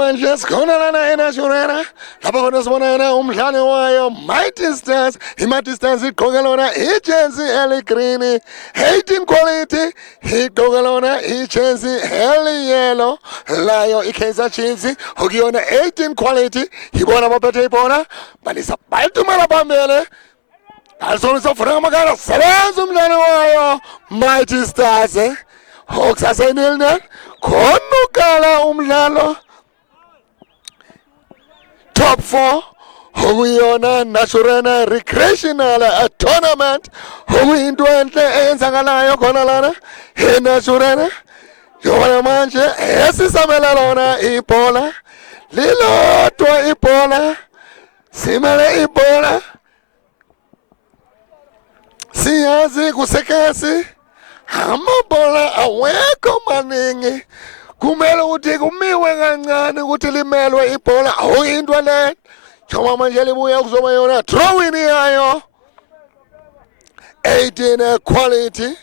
manje sikhona lana eNaturena lapha khona sibona yena umdlali wayo Mighty Stars. iMighty Stars igqoke lona ijezi eligreen, 18 quality igqoke lona ijezi eliyellow layo iKaizer Chiefs okuyona 18 quality ibona baphethe ibona balisa bayitumela phambili. Alisonisa ufuna amakala sebenza umdlali wayo Mighty Stars. Hawks asenilnel khona ukala umdlalo top 4 okuyona Naturena recreational tournament okuyinto enhle eyenzakalayo khona lana eNaturena. Yona manje esisamela lona ibhola lilodwa ibhola simele ibhola siyazi kusekesi amabhola awekho maningi kumele ukuthi kumiwe kancane ukuthi limelwe ibhola awuyinto le njengoba manje libuya kuzoba yona drawing yayo 18 quality.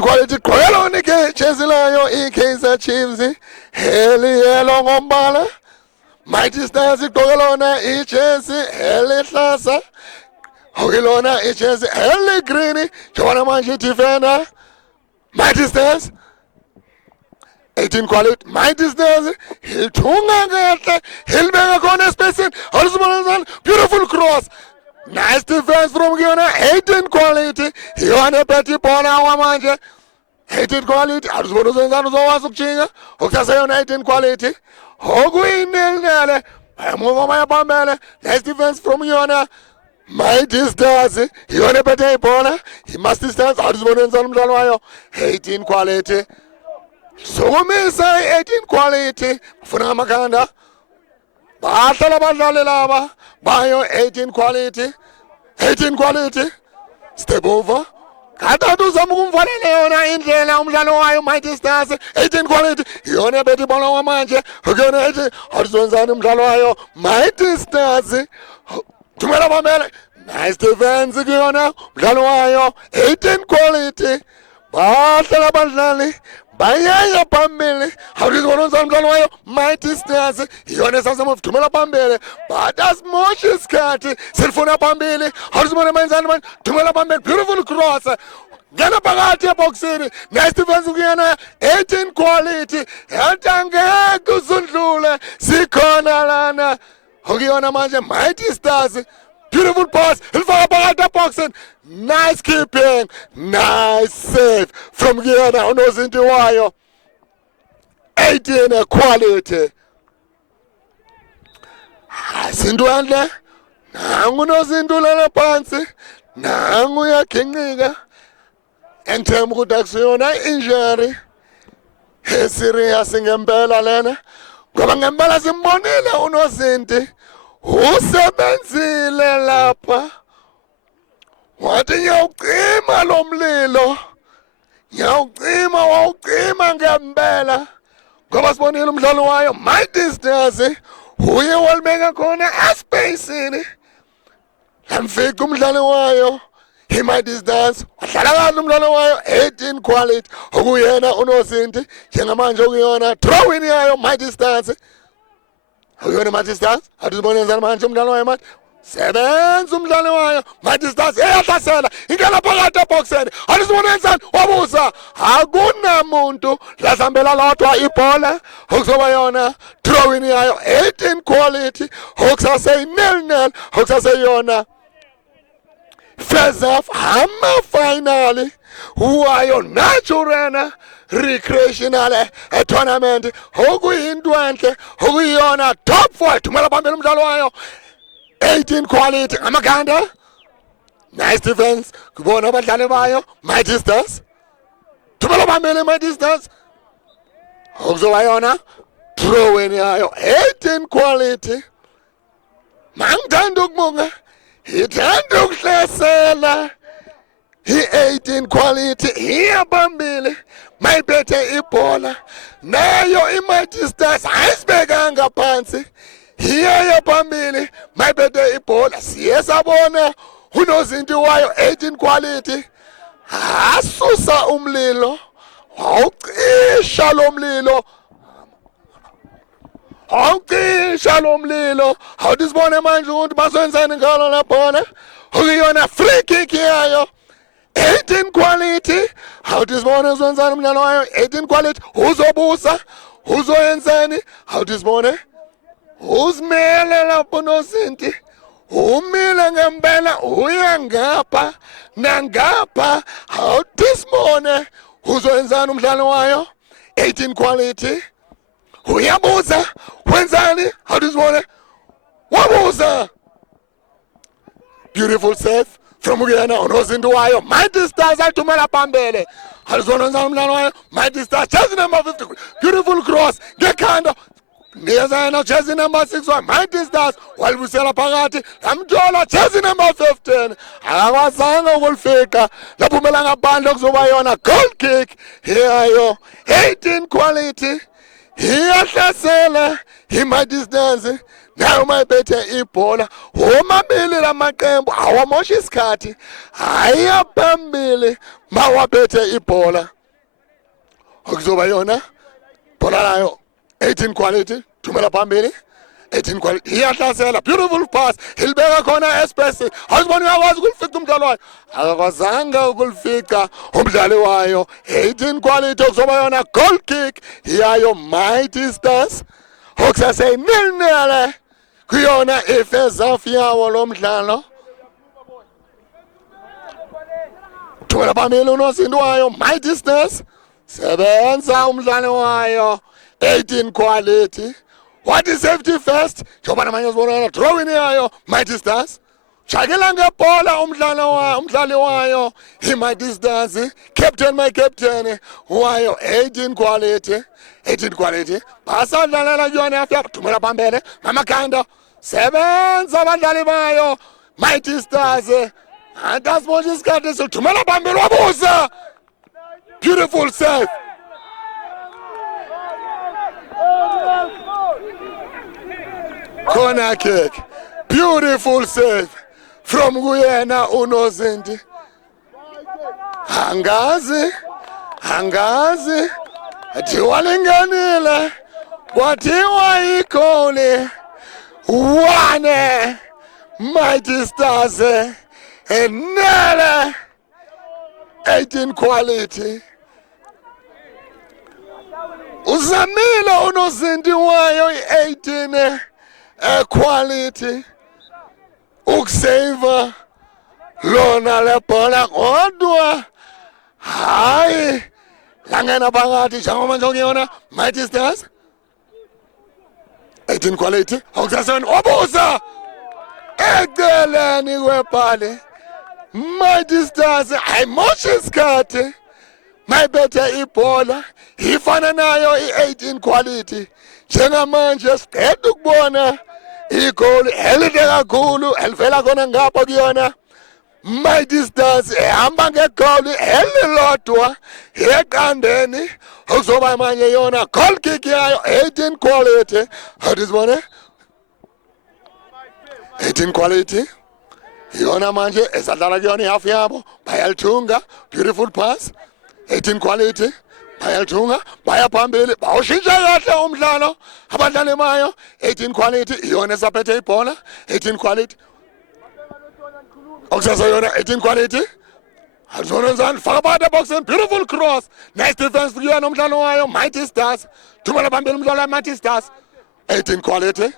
Quality kwelona ke jezi layo iKaizer Chiefs eliyelo ngombala. Mighty Stars igqoke lona ijezi elihlaza okilona ijezi eligreen njengoba manje defender Mighty Stars 18 quality. Mighty Stars ithunga kahle ilibeka khona espacing alisibonazana beautiful cross. Nice defense from Guyana, 18 quality. Yona peti bola wa manje 18 quality. Alisibonazana uzowazi ukuchinga ukusasa yona 18 quality. Okuyinelele emuva bayabambele. Nice defense from Yona Mighty Stars. Yona pete ibhola iMighty Stars alisibonazana umdlalo wayo 18 quality. Sokumisa 18 quality ufuna amakhanda bahlala badlale laba bayo 18 quality. 18 quality step over kathathu uzama ukumvalela yona indlela umdlalo wayo Mighty Stars 18 quality yona bethi bola wamanje ukuyona 18 awuzenzani umdlalo wayo Mighty Stars thumela bamele. Nice defense kuyona umdlalo wayo 18 quality bahlala badlali bayaya phambili awuzibonozana umdlalo wayo Mighty Stars yona sasema thumela phambili but asimoshi isikhathi silifuna phambili awuzibona menzani manje thumela phambili beautiful cross ngena phakathi eboxini. Nice defense kuyena 18 quality yatangeke uzundlule sikhona lana okuyona manje Mighty Stars beautiful pass ilifaka phakathi eboxini. Nice keeping, nice save from Guyana unozinti wayo 18 quality. Asindwandle nangu nozintulela phansi nangu yakhincika enthemba ukuthi akusiyona injury eserious ngempela lena ngoba ngempela simbonile unozinti usebenzile lapha wathi ngiyawucima lo mlilo ngiyawucima wawucima ngempela ngoba sibonile umdlalo wayo Mighty Stars uye walibeka khona espacini lamfika umdlalo wayo iMighty Stars wadlala kahle umdlalo wayo 18 quality okuyena unozinti njengamanje okuyona drawing yayo Mighty Stars okuyona Mighty Stars atuzibonezana manje umdlalo wayo manje sebenza umdlali wayo Mighty Stars eyahlasela ingena phakathi eboxeni alisibonenzani wabuza akunamuntu lahambela lodwa ibhola okuzoba yona drawing yayo 18 quality okusase 0-0 okusase yona first half ama final wayo Naturena recreational tournament okuyinto enhle okuyona top 4 thumela phambili umdlalo wayo 18 quality amakhanda. Nice defense kubona abadlali bayo Mighty Stars thumela phambili Mighty Stars okuzoba yona drawing yayo 18 quality. Mangithanda ukubonga ithanda ukuhlasela i-18 quality iyabambile mayiphethe ibhola nayo iMighty Stars ayisibekanga phansi iyaya phambili mayiphethe ibhola siye sabona unozinti wayo 18 quality asusa umlilo awucisha lo mlilo, awucisha lo mlilo. Awudisibone manje ukuthi basenzani ngalo lapho ukuyona free kick yayo 18 quality. Awudisibone uzwenzani umdlalo wayo 18 quality. Uzobusa, uzoyenzani. Awudisibone uzimele lapho nozinti, umile ngempela, uya ngapha nangapha. Awudisibone uzoyenzani umdlalo wayo 18 quality. Uyabuza, wenzani. Awudisibone wabuza. Beautiful save from Uyena unozinti wayo. Mighty Stars athumela phambili. Awudisibone wenzani umdlalo wayo Mighty Stars. Jersey number 50. Beautiful cross ngekhanda. Niyazana jersey number 6 Mighty Stars walibusela phakathi lamthola jersey number 15. Akakwazanga ukulifika laphumela ngaphandle kuzoba yona goal kick yayo 18 quality. Iyahlasela iMighty Stars nayo mayibethe ibhola. Omabili lamaqembu awamosha isikhathi, haya phambili mawabethe ibhola. Okuzoba yona bhola layo 18 quality. Thumela phambili 18 quality. Iyahlasela, beautiful pass, ilibeka khona espace. Awuziboni uyakwazi ukulifika umdlalo wayo, akakwazanga ukulifika umdlali wayo 18 quality. Okuzoba yona goal kick yayo Mighty Stars. Okusase 0-0 kuyona ifirst half yawo lo mdlalo. Thumela phambili unozinti wayo Mighty Stars, sebenza umdlali wayo 18 quality. What is safety first? Jobana manje uzibona drawing yayo Mighty Stars. Chakela ngebhola umdlali wayo iMighty Stars. Captain my captain wayo 18 quality. 18 quality. Basadlalela kuyona yafika thumela phambili ngamakhanda. Sebenza abadlali bayo Mighty Stars. Andasibona isikhathi sithumela phambili wabuza. Beautiful save. Corner kick. Beautiful save from Uyena unozinti. Angazi diwalinganile kwathiwa igoli. One Mighty Stars enele 18 quality. Uzamile unozinti wayo 18 quality. Ukusave lona lebhola kodwa hayi langena phakathi njengoba nje ngiyona Mighty Stars 18 quality. Okusaseni obuza eceleni kwebhali. Mighty Stars ayimosha isikhathi mayibethe ibhola. Ifana nayo i-18 quality. Njengamanje siqeda ukubona igoli elide kakhulu elivela khona ngapha kuyona Mighty Stars ehamba ngegoli elilodwa eqandeni. Okuzoba manje yona goal kick yayo 18 quality. Awudisibone 18 quality. Yona manje esadlala kuyona ihalf yabo bayalithunga. Beautiful pass 18 quality. Bayalithunga baya phambili bawushintsha kahle umdlalo abadlali bayo 18 quality. Iyona esaphethe ibhola 18 quality. Okusasa yona 18 quality. Azona nzani faka phakathi boxing. Beautiful cross. Nice defense kuyona umdlalo wayo Mighty Stars. Thumela phambili umdlalo wa Mighty Stars 18 quality.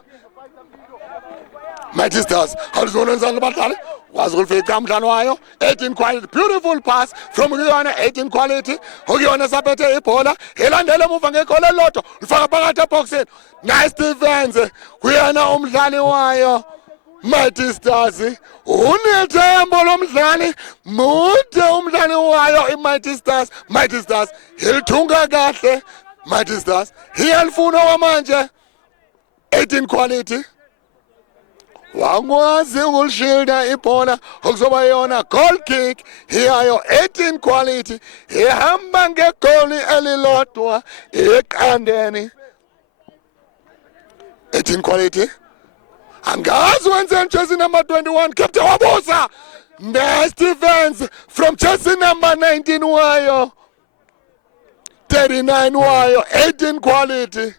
Mighty Stars azona nzani abadlali wazi ukulifika umdlalo wayo 18 quality. Beautiful pass from kuyona 18 quality. Okuyona esaphethe ibhola elandela emuva ngegoli elilodwa lifaka phakathi boxing. Nice defense kuyona umdlali wayo Mighty Stars. Unethembo lomdlali mude umdlali wayo iMighty Stars. Mighty Stars ilithunga kahle Mighty Stars. Iyalifuna wamanje 18 quality. Wangwazi ukulishilda ibhola. Okuzoba yona goal kick yayo 18 quality. Ihamba ngegoli elilodwa eqandeni 18 quality. Angazi wenzeni jersey number 21 Captain wabuza. Nice defense from jersey number 19 wayo 39 wayo 18 quality.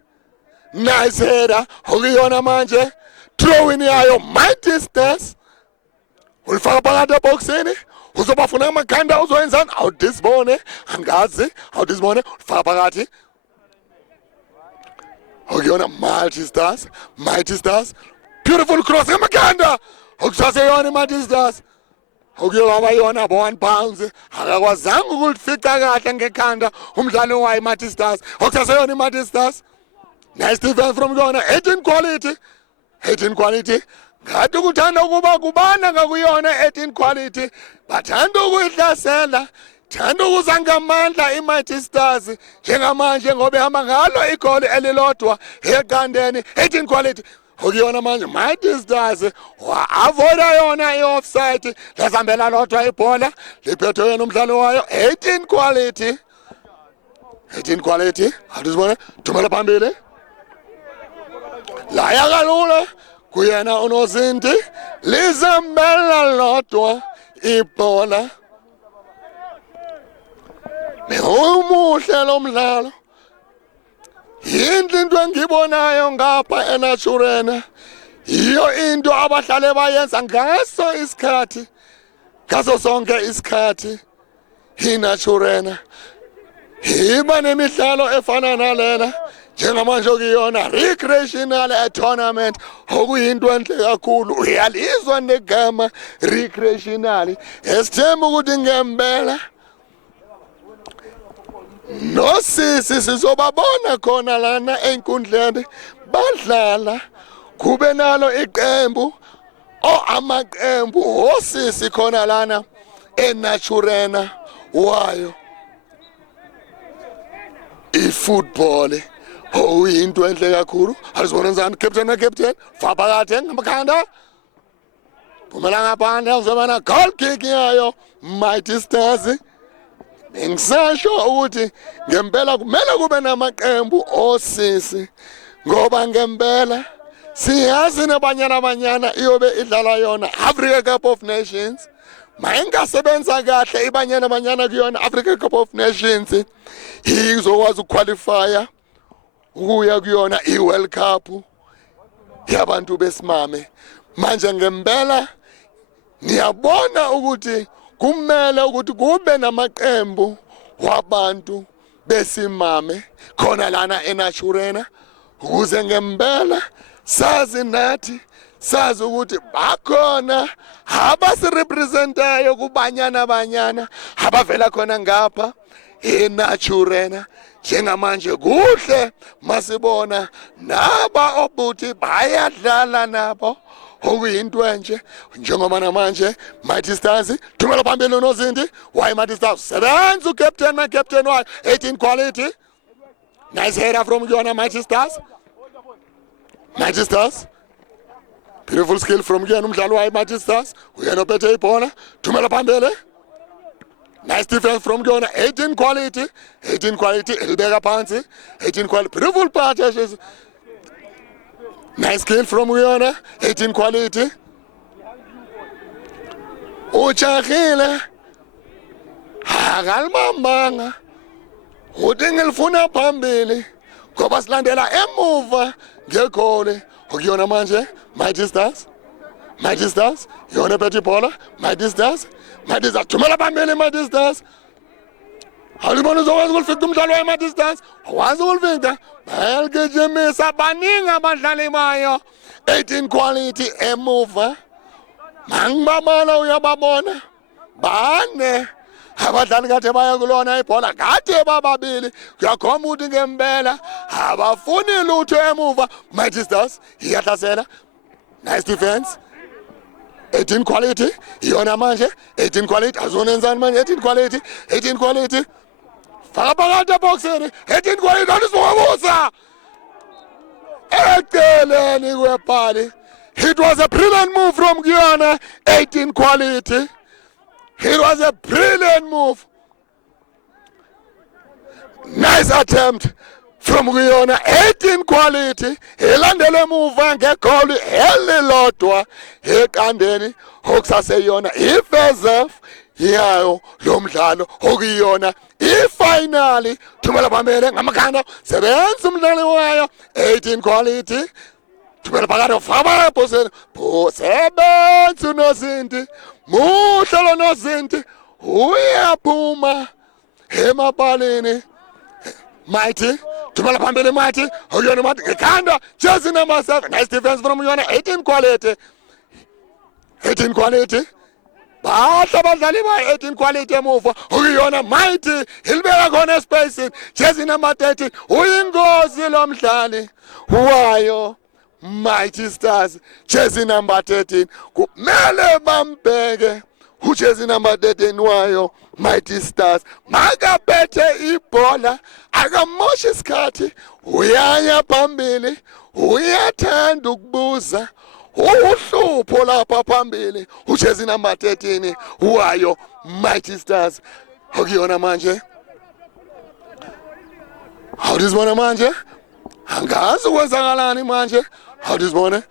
Nice header. Okuyona manje. Throw in yayo Mighty Stars. Ulifaka phakathi eboxini. Uzobafuna amakhanda uzoyenzani? Awudisbone. Angazi. Awudisbone. Ulifaka phakathi. Okuyona Mighty Stars. Mighty Stars. Beautiful cross amakhanda. Okusaseyona Mighty Stars. Okuyona yona bo 1 pounds. Akakwazanga ukulifica kahle ngekhanda umdlali wayo Mighty Stars. Okusaseyona Mighty Stars. Nice defense from yona 18 quality. 18 quality. Ngathi ukuthanda ukuba kubana ngakuyona 18 quality. Bathanda ukuyihlasela. Thanda ukuzanga amandla iMighty Stars njengamanje ngoba ehamba ngalo igoli elilodwa eqandeni 18 quality. Okuyona manje Mighty Stars wa-avoida yona i-offside lazambela lodwa ibhola liphethwe yena umdlalo wayo 18 quality. 18 quality. Awuzibona thumela phambili. La yakalula kuyena unozinti lizambela lodwa ibhola. Umuhle lo mdlalo. Yinto into engibonayo ngapha eNaturena. Iyo into abahlale bayenza ngaso isikhathi. Ngaso sonke isikhathi. iNaturena. Iba nemidlalo efana nalela. Njengamanje okuyona recreational tournament okuyinto enhle kakhulu uyalizwa negama recreational esithemba ukuthi ngempela nosisi sizobabona khona lana enkundleni badlala kube nalo iqembu amaqembu osisi khona lana eNaturena wayo ifootball. Into enhle kakhulu. Alizibona njani captain Fabakade ngamakhanda. Phumela ngaphandle uzobana goal kick yayo Mighty Stars. Ngisasho ukuthi ngempela kumele kube namaqembu osisi ngoba ngempela siyazi nabanyana iyobe idlala yona Africa Cup of Nations. Mayingasebenza kahle ibanyana kuyona Africa Cup of Nations. Izokwazi ukuqualifya ukuya kuyona iWorld Cup yabantu besimame. Manje ngempela ngiyabona ukuthi kumele ukuthi kube namaqembu wabantu besimame khona lana eNaturena ukuze ngempela sazi nathi sazi ukuthi bakhona abasirepresentayo kubanyana abavela khona ngapha eNaturena. Njengamanje kuhle masibona naba obuthi bayadlala nabo okuyinto enje njengoba namanje Mighty Stars thumela phambili unozinti why Mighty Stars sebenza ucaptain wayo 18 quality. Nice header from yona Mighty Stars. Mighty Stars. Beautiful skill from yona umdlalo wayo Mighty Stars. Uyena ophethe ibhola thumela phambili. Nice defense from Ghana, 18 quality, Elbega Pansi, 18 quality, beautiful passes. Nice skill from Ghana, 18 quality. Uchakile, Hagalmambanga, Udingelfuna Pambili, Kobas Landela, Emuva, Gelkole, Ogiona Manje, Mighty Stars, Yona Petipola, Mighty Stars. Mighty Stars, thumela phambili Mighty Stars. Alibona uzokwazi ukulifica umdlalo weMighty Stars. Wazi ukulifica. Bayalgijimisa baningi abadlali bayo. 18 quality emuva. Mangibabala uyababona. Bane. Abadlali kade baya kulona ibhola. Kade bababili. Kuyakhomba ukuthi ngempela abafuni lutho emuva. Mighty Stars iyahlasela. Nice defense. 18 quality, yona manje 18 quality, azonenzani manje 18 quality. Faka phakathi eboxini 18 quality alisibongabuza. Eceleni kwebhali. It was a brilliant move from Guyana, 18 quality. It was a brilliant move. Nice attempt from Guyana, 18 quality. Elandele emuva ngegoli elilodwa eqandeni okusaseyona ifezef yayo lo mdlalo okuyona ifinali. Thumela phambili ngamakhanda, sebenza umdlali wayo 18 quality. Thumela phakathi ufaka ebhoseni, sebenza uNozinti, muhle lo Nozinti, uyaphuma emapaleni. Mighty, thumela phambili Mighty, okuyona Mighty ngekhanda, jersey number 7, nice defense from yona 18 quality. 18 quality. Bahla abadlali ba 18 quality emuva, okuyona Mighty, ilibeka khona espacing, jersey number 13, uyingozi lo mdlali wayo Mighty Stars, jersey number 13, kumele bambheke ujersey number 13 wayo Mighty Stars, makaphethe ibhola akamoshi isikhathi, uyaya phambili, uyathanda ukubuza uhlupho lapha phambili ujersey number 13 wayo Mighty Stars. Okuyona manje, awudizibona manje, angazi ukwenzakalani manje, awudizibona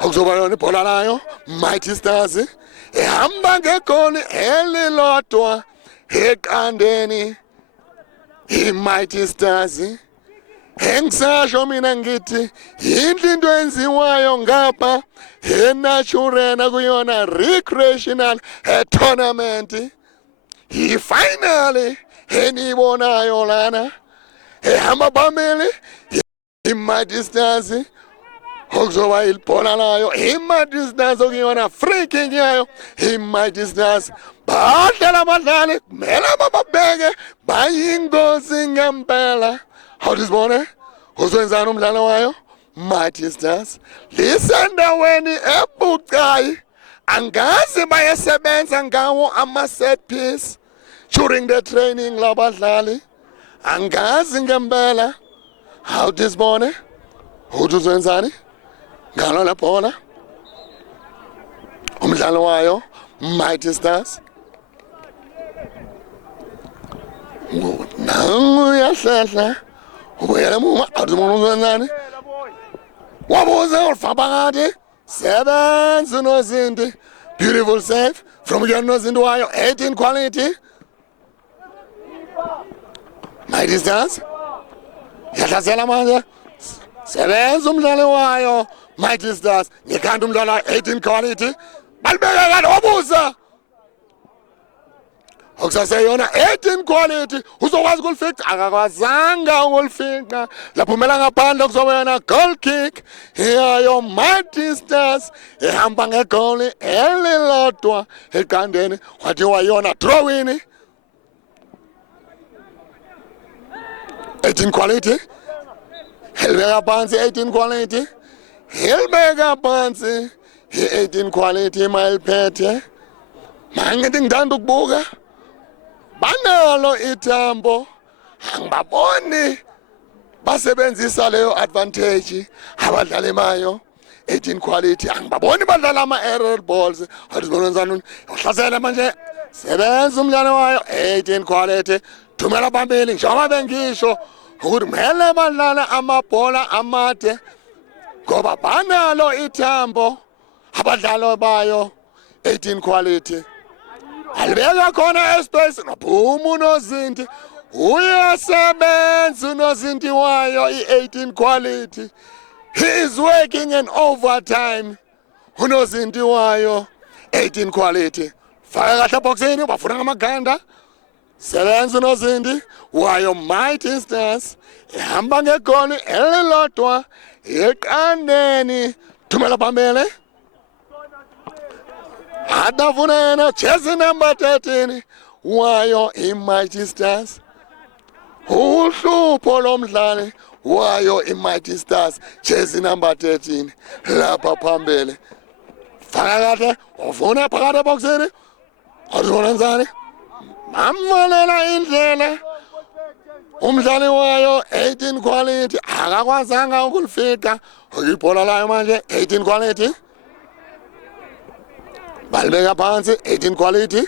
okuzoba yona ibhola layo Mighty Stars ehamba ngegoli elilodwa eqandeni. I-Mighty Stars engisasho mina ngithi yinhle into enziwayo ngapha eNaturena kuyona recreational tournament. I-finali enibonayo lana ehamba phambili i-Mighty Stars, okuzoba ilibhola layo i-Mighty Stars, okuyona free kick yayo i-Mighty Stars. Badlala abadlali kumele bababheke bayingozi ngempela. Awudizibone uzwenzani umdlalo wayo Mighty Stars, lisendaweni ebucayi, angazi bayesebenza ngawo ama-set piece during the training labadlali, angazi ngempela. Awudizibone uthi uzwenzani ngalo la bhola umdlalo wayo Mighty Stars. Nanguyahlehla ubuyela muma, awudizibona uzwenzani, wabuza ulifaka phakathi, sebenza uNozinti, beautiful save from uNozinti wayo 18 quality. Mighty Stars yahlasela manje, sebenza umdlali wayo Mighty Stars ngekhanda umdlali wayo 18 quality, balibeka kanti wabuza okusaseyona 18 quality, uzokwazi ukulifika, akakwazanga ukulifika, laphumela ngaphandle, kuzoba yona goal kick yayo Mighty Stars ehamba ngegoli elilodwa eqandeni, kwathiwa yona throw in. 18 quality ilibeka phansi, 18 quality ilibeka phansi, i-18 quality mayiliphethe. Mangithi ngithanda ukubuka, banalo ithambo, angibaboni basebenzisa leyo advantage abadlali mayo 18 quality, angibaboni badlala ama-aerial balls. Awudizibona njani uhlasela manje, sebenza umdlalo wayo 18 quality. Thumela phambili njengoba bengisho ukuthi kumele badlala amabhola amade ngoba banalo ithambo abadlali bayo 18 quality. Alibeka khona espace, ngaphuma uNozinti, uyasebenza uNozinti wayo i-18 quality. He is working in overtime uNozinti wayo 18 quality. Faka kahle boxini, bafuna ngamaganda, sebenza uNozinti wayo Mighty Stars ehamba ngegoli elilodwa eqandeni. Thumela phambili Adafunena, jersey number 13 wayo i-Mighty Stars, uhlupho lomdlali wayo i-Mighty Stars, jersey number 13 lapha phambili. Faka kahle, ufuna phakathi eboxini, awudizibona njani, bamvalela indlela umdlali wayo 18 quality, akakwazanga ukulifika ibhola layo manje 18 quality. Balibeka phansi 18 quality.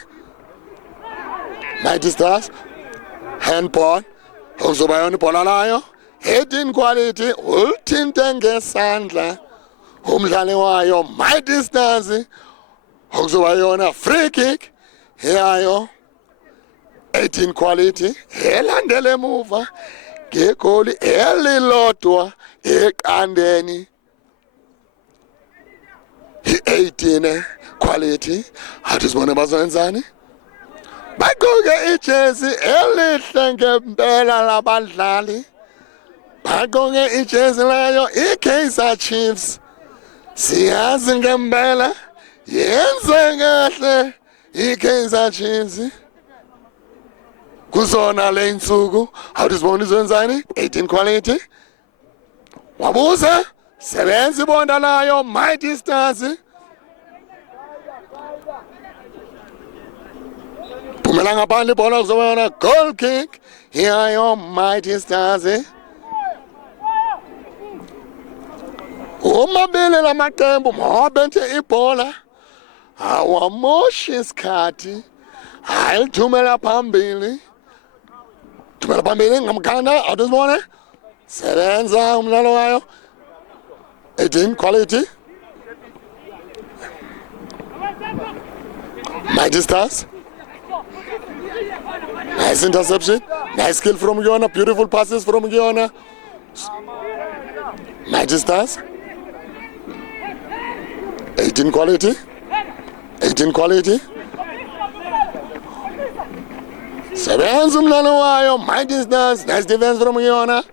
Mighty Stars handball, okuzoba yona ibhola layo 18 quality, ulithinte ngesandla umdlali wayo Mighty Stars, okuzoba yona free kick Hiyayo 18 quality elandele emuva ngegoli elilodwa eqandeni. 18 quality athi sibone bazenzani bagqoke ijezi elihle ngempela labadlali. Bagqoke ijezi layo iKaizer Chiefs. Siyazi ngempela yenze kahle iKaizer Chiefs kuzona le insuku. Athi sibone izenzani 18 quality wabuza sebenza ibonda layo Mighty Stars. Phumela ngaphandle ibhola kuzoba yona goal kick hiyayo Mighty Stars. Umabili lamaqembu mabethe ibhola awamoshi isikhathi ayithumela phambili. Thumela phambili ngamkhanda athi sibone sebenza umdlalo wayo 18 quality Mighty Stars. Nice interception, nice skill from Giona, beautiful passes from Giona. Mighty Stars 18 quality 18 quality sebenza umdlalo wayo Mighty Stars. Nice defense from Giona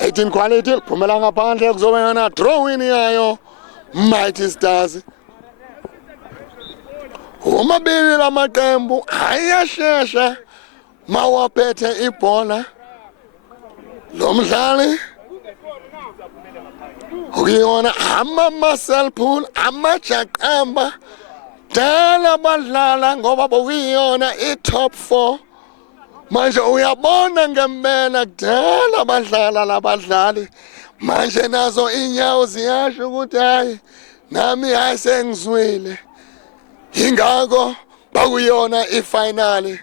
18 quality. Phumela ngaphandle kuzoba yona draw in yayo Mighty Stars. Umabili lamaqembu ayashesha mawaphethe ibhola. Lo mdlali ukuyona ama-muscle pull amajaqamba dala badlala ngoba bokuyona i-top 4. Manje uyabona ngempela kudala badlala labadlali. Manje nazo inyawo ziyasho ukuthi hayi nami hayi sengizwile. Ingakho bakuyona ifinali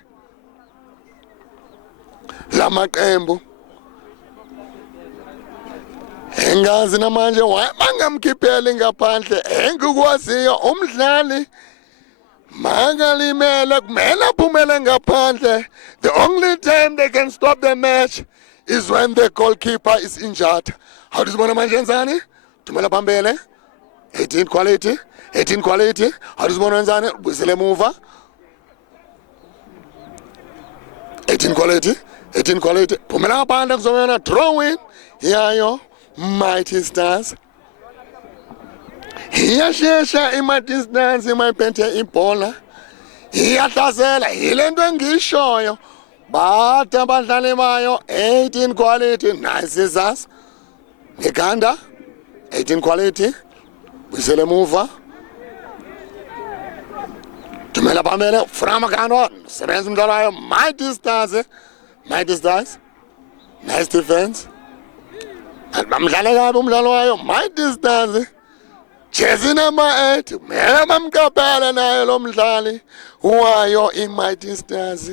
lamaqembu. Engazi namanje bangamkhipheli ngaphandle engikwaziyo umdlali mangalimele kumele aphumele ngaphandle. The only time they can stop the match is when the goalkeeper is injured. How does sibona manje enzani? Thumela phambili 18 quality 18 quality. How does sibona enzani? Buyisele emuva 18 quality 18 quality. Phumela ngaphandle kuzoba yona draw in yayo Mighty Stars. Iyashesha iMighty Stars imayiphethe ibhola. Iyahlasela yilento engiyishoyo. Bathi abadlali bayo 18 quality. Nice scissors ngekhanda 18 quality. Buyisele emuva thumela phambili Framakhando sebenza umdlalo wayo Mighty Stars. Mighty Stars nice defense. Bamdlala kabi umdlalo wayo Mighty Stars. Jezi number 8 mele bamqaphele naye lo mdlali wayo iMighty Stars.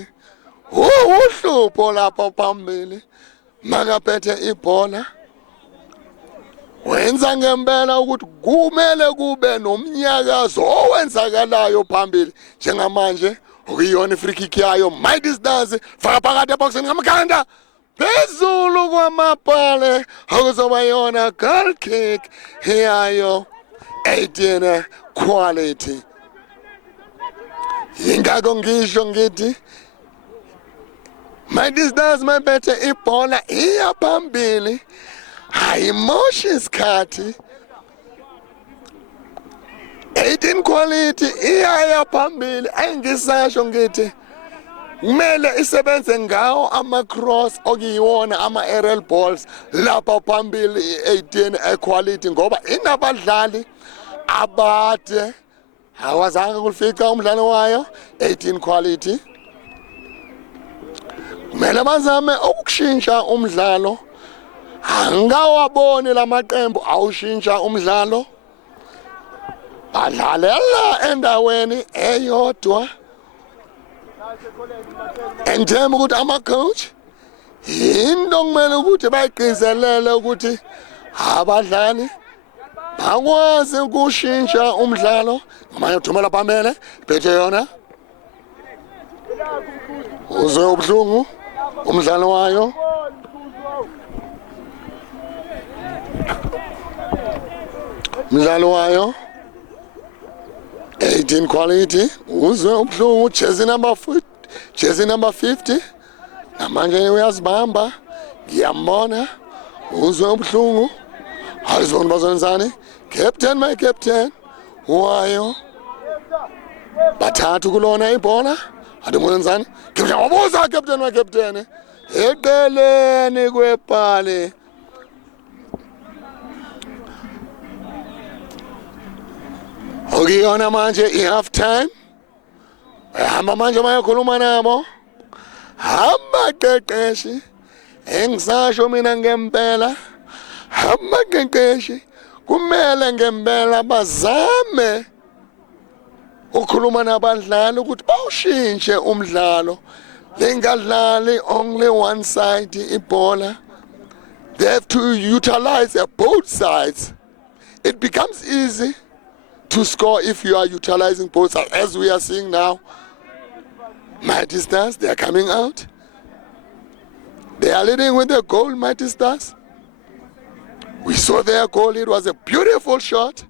Uhlupho lapho phambili makaphethe ibhola. Wenza ngempela ukuthi kumele kube nomnyakazo owenzakalayo phambili njengamanje ukuyona free kick yayo Mighty Stars. Faka phakathi eboxini ngamkhanda phezulu kwamapale akuzoba yona goal kick hiyayo 18 quality. Ingakho ngisho ngithi Mighty Stars mabethe ibhola iya phambili ayimoshi isikhathi. 18 quality iyaya phambili. Engisasho ngithi kumele isebenze ngawo ama-cross okuyiwona ama-aerial balls lapha phambili 18 equality ngoba inabadlali abade awazange kulifika umdlalo wayo 18 quality. Kumele bazame ukushintsha umdlalo. Angawaboni lamaqembu awushintsha umdlalo. Badlalela endaweni eyodwa. Enjema ukuthi ama-coach into kumele ukuthi bayiqizelele ukuthi abadlali bakwazi ukushintsha umdlalo. Ngamanye uthumela phambili phethe yona uzwe ubuhlungu umdlalo wayo. Mdlalo wayo 18 quality, uzwe ubuhlungu, jersey number 50. Namanje uyazibamba, ngiyambona, uzwe ubuhlungu. Alizona bazenzani, captain my captain, wayo. Bathathu kulona ibhola, adimenzani, captain wabuza captain my captain. Eqeleni kwebhali. Okuyona manje i-half time. Hamba manje bayakhuluma nabo. Hamba qeqeshi. Engisasho mina ngempela. Hamba qeqeshi. Kumele ngempela bazame ukukhuluma nabadlali ukuthi bawushintshe umdlalo. Lengadlali only one side ibhola. They have to utilize both sides. It becomes easy to score if you are utilizing both sides, as we are seeing now. Mighty Stars, they are coming out. They are leading with their goal, Mighty Stars. We saw their goal, it was a beautiful shot.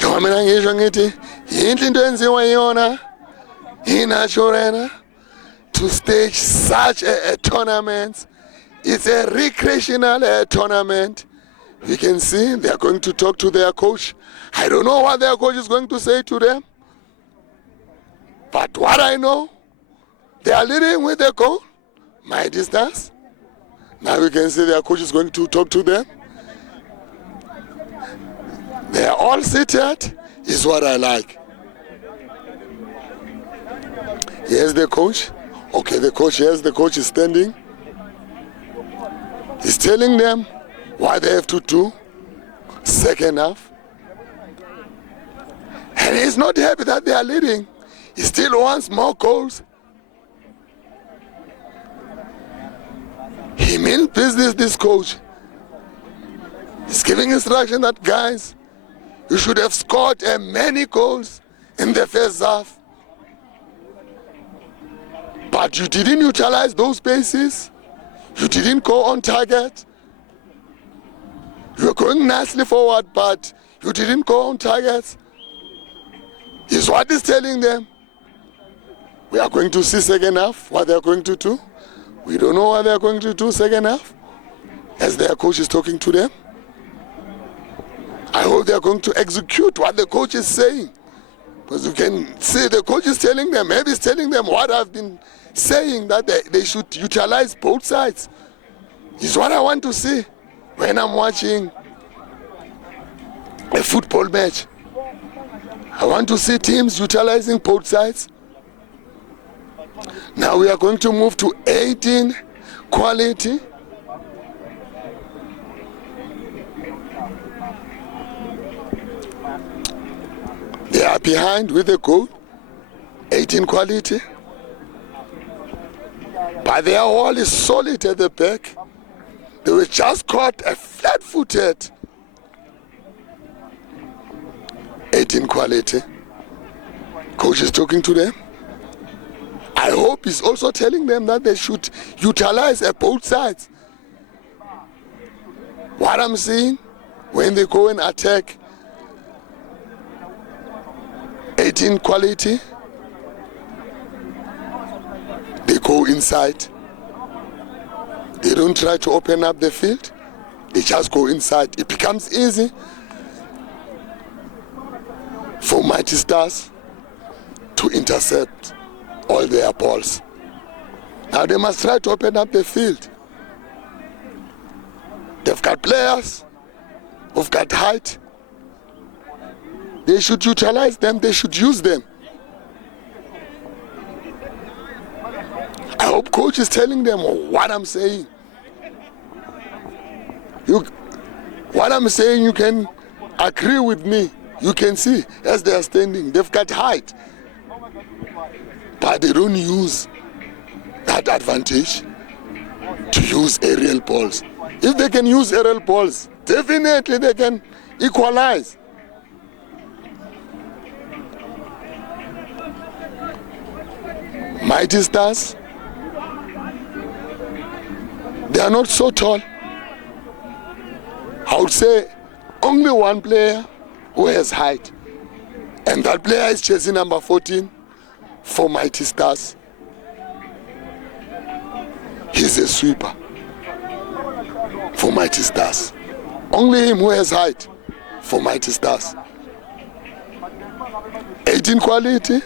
Mina ngisho ngithi yinhle into enziwa yona iNaturena to stage such a tournament. It's a recreational tournament. You can see they are going to talk to their coach. I don't know what their coach is going to say to them. But what I know, they are leading with their goal, Mighty Stars. Now we can see their coach is going to talk to them. They are all seated, is what I like. Here's the coach. Okay, the coach, yes, the coach is standing. He's telling them what they have to do, second half. And he's not happy that they are leading. He still wants more goals. He means business, this coach. He's giving instruction that, guys, you should have scored many goals in the first half. But you didn't utilize those spaces. You didn't go on target. You were going nicely forward, but you didn't go on target. Is what he's telling them. We are going to see second half, what they are going to do. We don't know what they are going to do second half, as their coach is talking to them. I hope they are going to execute what the coach is saying. Because you can see the coach is telling them, maybe he's telling them what I've been saying, that they should utilize both sides. It's what I want to see when I'm watching a football match. I want to see teams utilizing both sides. Now we are going to move to 18 quality. They are behind with a goal, 18 quality. But their wall is solid at the back. They were just caught a flat-footed 18 quality. Coach is talking to them. I hope he's also telling them that they should utilize both sides. What I'm seeing, when they go and attack 18 quality, they go inside. They don't try to open up the field. They just go inside. It becomes easy for Mighty Stars to intercept all their balls. Now they must try to open up the field. They've got players who've got height. They should utilize them. They should use them. I hope coach is telling them what I'm saying. What I'm saying, you can agree with me. You can see as they are standing, they've got height. But they don't use that advantage to use aerial balls. If they can use aerial balls, definitely they can equalize. Mighty Stars, they are not so tall. I would say only one player who has height, and that player is jersey number 14 for Mighty Stars. He's a sweeper for Mighty Stars. Only him who has height for Mighty Stars. 18 quality.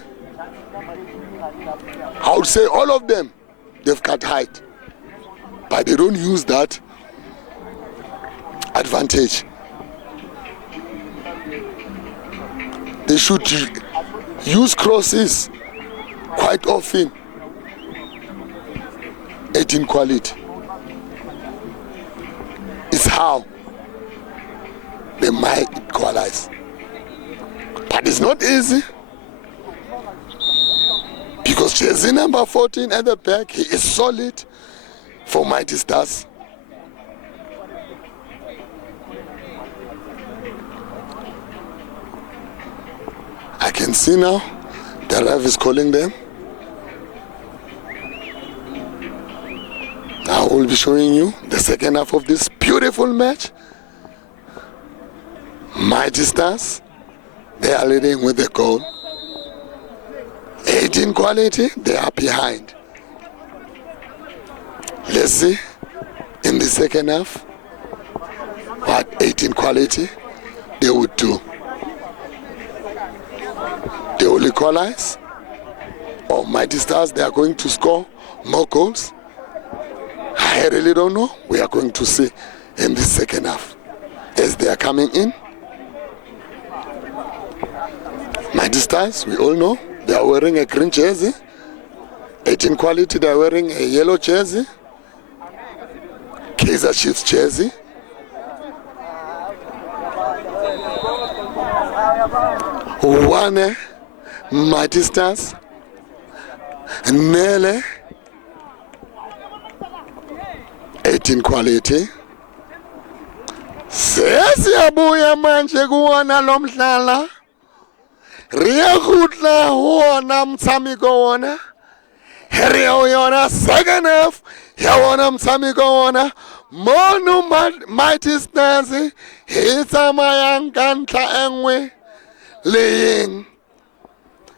I would say all of them, they've got height, but they don't use that advantage. They should use crosses quite often. 18 quality. It's how they might equalize. But it's not easy, because jersey number 14 at the back, he is solid for Mighty Stars. I can see now the ref is calling them. Now we'll be showing you the second half of this beautiful match. Mighty Stars, they are leading with the goal. 18 quality, they are behind. Let's see in the second half what 18 quality they would do. They will equalize, or Mighty Stars, they are going to score more goals. I really don't know. We are going to see in the second half as they are coming in. Mighty Stars, we all know, they are wearing a green jersey. 18 quality, they are wearing a yellow jersey. Kaizer Chiefs jersey. One Mighty Stars. Nele 18 quality. Sesiyabuya manje kuwona lo mdlala. Riyakutla wona mtsamiko wona. Heriya uyona second half yawona mtsamiko wona. Monu Mighty Stars hitsamaya nkantla engwe leying.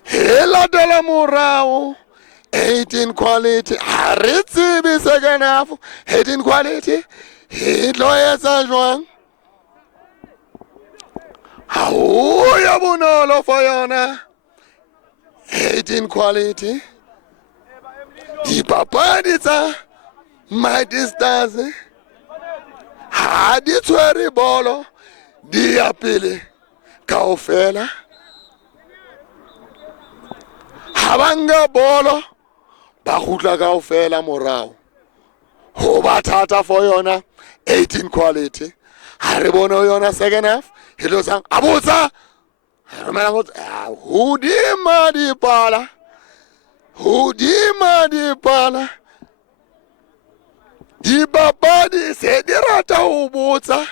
Hela dela morao. 18 quality. Haritsi second half. 18 quality. Hitlo yetsa jwang. Hauya bonolo for yona. 18 quality. Dipapadi tsa Mighty Stars. Ha di tshwere bolo di ya pele kaofela. Habanga bolo ba gutla kaofela morao. Ho ba thata for yona 18 quality. Ha re bona yona second half. Hello sang abotsa. Romela go hudima di pala. Hudima di pala. Di babadi se di rata ho botsa.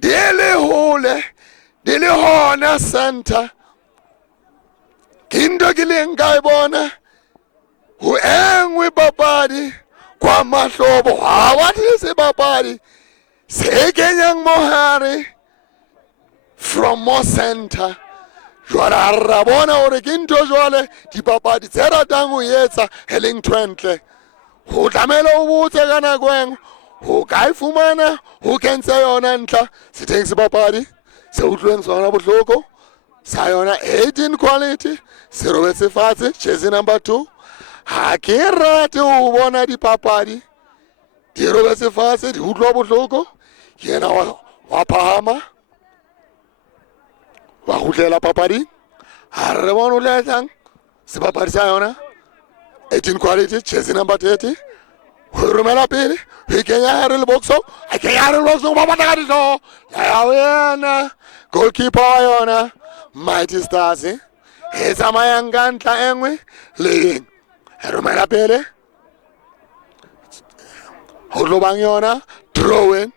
Dele hole. Dele hona center. Kindo kilenga ibona. Hu engwe babadi kwa mahlobo. Hawathi se babadi. Se kenyang mohare. From more center. Jwala rabona ore kinto jwale di babadi tsera tangu yetsa heleng twentle. Ho tlamela o botse kana kweng. Ho kai fumana ho kentsha yona ntla. Se teng se babadi se utlweng sona bohloko. Sa yona 18 quality. Se robetse fatshe jersey number 2. Ha ke rate ho bona di papadi. Di robetse fatshe di utlwa bohloko. Yena wa phahama. Wa gutlela papadi. Ha re bona o letlang se papadi sa yona 18 quality jersey number 30. Ho romela pele ho kenya hare le boxo. A ke hare le boxo ba batla ka ditlo. La yena goalkeeper yona Mighty Stars. E tsamaya nkantla engwe le romela pele. Ho lobang yona throw in.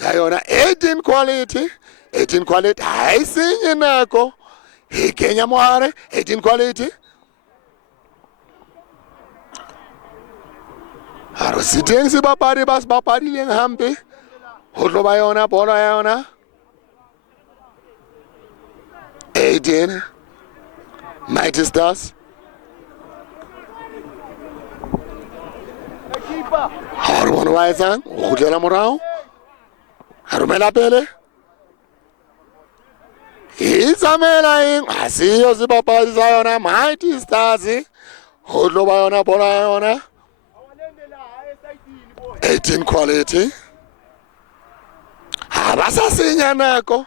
Ya yona 18 quality. 18 quality. Ha isenye nako. He kenya mohare 18 quality. Siteng si bapadi bas bapadi leng hampe. Ho tlo ba yona bolo ya yona. 18 Mighty Stars. Ha re bona ba etsang go gutlela morao. Ha romela pele. Izamela eng ha siyo se bapadi sa yona Mighty Stars. Ho tlo ba yona bolo ya yona. 18 quality. Ha ba sa senya nako.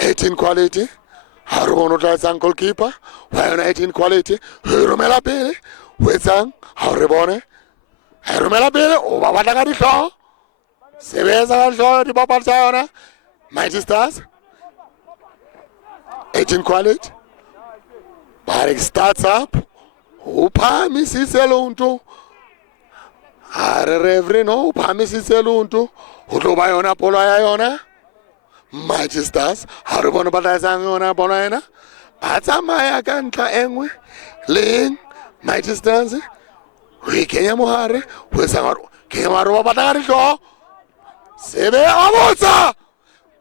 18 quality. Ha re bona tla etsang goalkeeper. Wa yona 18 quality. Ho romela pele. Ho etsang ha re bone. Ha romela pele o ba batla ka dihlooho. Sebetsa ka dihlooho dipapadi tsa yona Mighty Stars. 18 quality. Barik starts up. Uphamisise lonto. Are reverend no uphamisise lonto. Ho tlo ba yona polo ya yona Mighty Stars. Ha re bona ba tla etsang yona polo ena. Ba tsamaya ka ntla engwe leng Mighty Stars. Ho ikenya mohare ho etsa ngaro ke maro ba batla ka dihlooho. Sebe abotsa.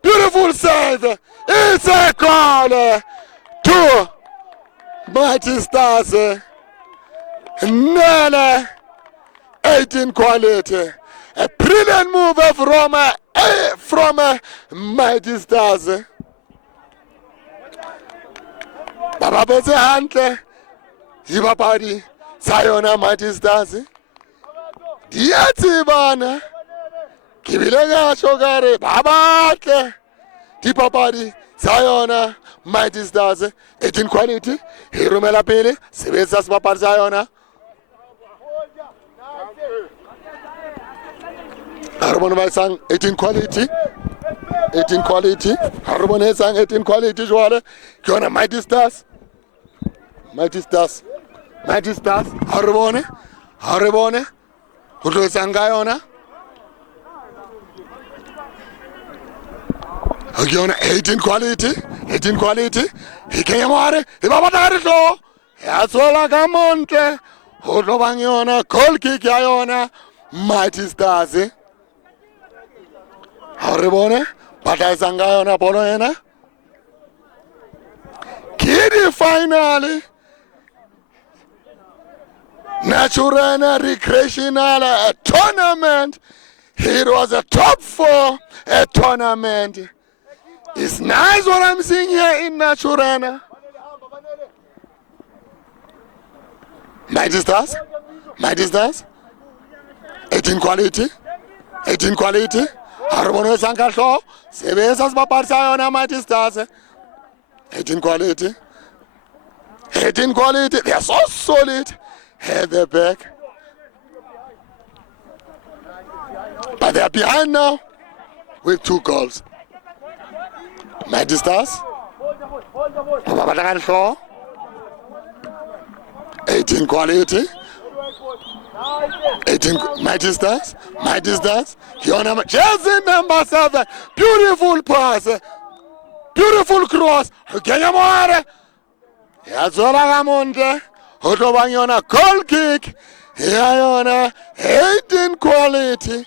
Beautiful save. It's a goal to Mighty Stars. Nana 18 quality. A brilliant move from Mighty Stars. Baba betse hantle. Dibapadi tsa yona Mighty Stars. Di a tsebana. Ke bile ka shokare ba batle. Dipapadi tsa yona Mighty Stars. 18 quality. He romela pele. Sebetsa sebapadi tsa yona. Harbon vai sang 18 quality. 18 quality. Harbon sang 18 quality jwale. Ke yona Mighty Stars. Mighty Stars. Mighty Stars. Harbon. Ho tlo etsang ka yona. Ke yona 18 quality. 18 quality. He kenya moare. E ba batla ka dihlooho. Ya tswela ka montle. Ho tlo bang yona goal kick ya yona Mighty Stars. Ha re bone ba tla etsang ka yona bolo ena. Ke di finale Naturena Recreational Tournament. It was a top 4 tournament. It's nice what I'm seeing here in Naturena. Mighty Stars. Mighty Stars. 18 quality. 18 quality. Harmono Sankasho. Sebesas Baparsa Mighty Stars. 18 quality. 18 quality. They are so solid. Head their back. But they are behind now with 2 goals. Mighty Stars. 18 quality. 18 Mighty Stars. Mighty Stars. Jersey number 7. Beautiful pass. Beautiful cross. Kenya Moare. Yazola Gamonde. Hotobanyona goal kick. Yayona 18 quality.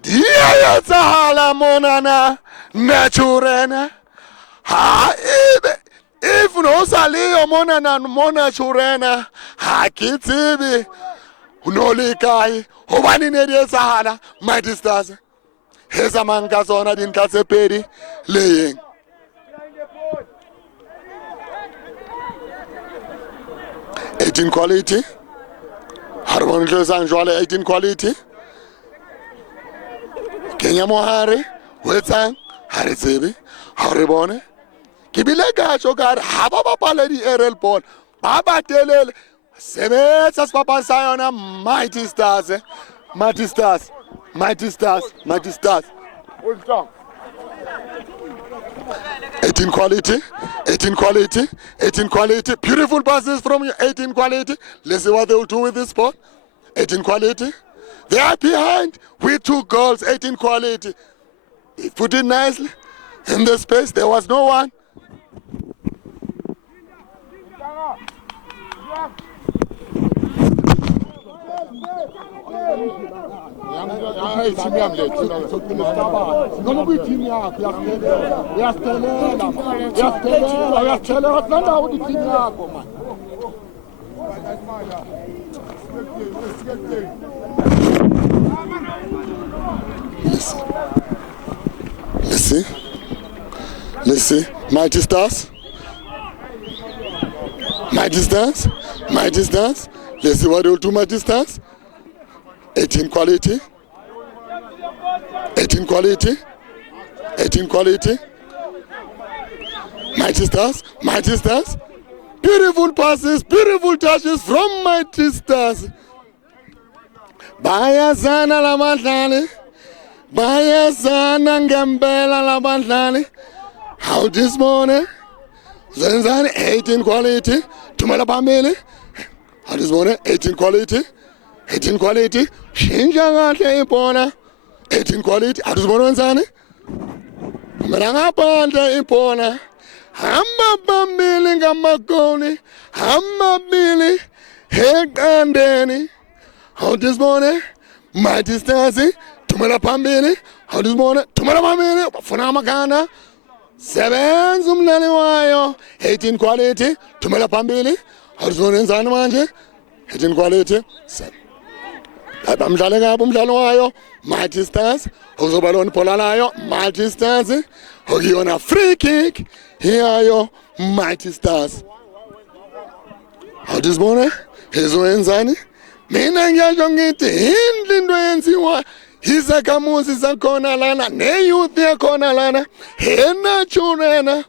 Dia Zahala Monana Naturena. Ha if no Salio Monana Mona Churena. Ha Kitibi. Unolikai. Hobani Nedia Zahala. Mighty Stars. Hesaman Gazona din Kasepedi. Laying. $18 quality. Harmon Josanjwale 18 quality. Kenya Mohare. Wetsang. Harisebi. Haribone. Kibilega Chokar. Hababa Paladi Erel Paul. Baba Telel. Sebesas Papa Sayona. Mighty Stars. Mighty Stars. Mighty Stars. Mighty Stars. 18 quality, 18 quality, 18 quality. Beautiful passes from you, 18 quality. Let's see what they will do with this ball. 18 quality. They are behind with 2 goals, 18 quality. They put it nicely in the space. There was no one. Hayi team yami le noma kuyiteam yakho uyasitelela uthanda ukuthi team yakho man. Let's see. Mighty Stars. Let's see what they'll do, Mighty Stars. 18 quality. Mighty Stars. Beautiful passes, beautiful touches from Mighty Stars. Bayazana ngempela labadlali. How this morning? Zenzani 18 quality. Tumela phambili. How this morning? 18 quality. Shinja kahle ibhola. 18 quality. How this morning wenzani? Tumela ngaphandle ibhola. Hamba phambili ngamagoli. Hamba phambili eqandeni. How this morning? Mighty Stars. Tumela phambili. How this morning? Tumela phambili. Bafuna amagana. Sevenza umdlali wayo 18 quality thumela phambili awuzona enzani manje 18 quality abamdlale kabi umdlalo wayo Mighty Stars uzoba lona ibhola layo Mighty Stars okuyona free kick hiyayo Mighty Stars awuzibona ezowenzani mina ngiyasho ngithi indlu into yenziwa izakhamuzi zakhona lana ne-youth yakhona lana enachurena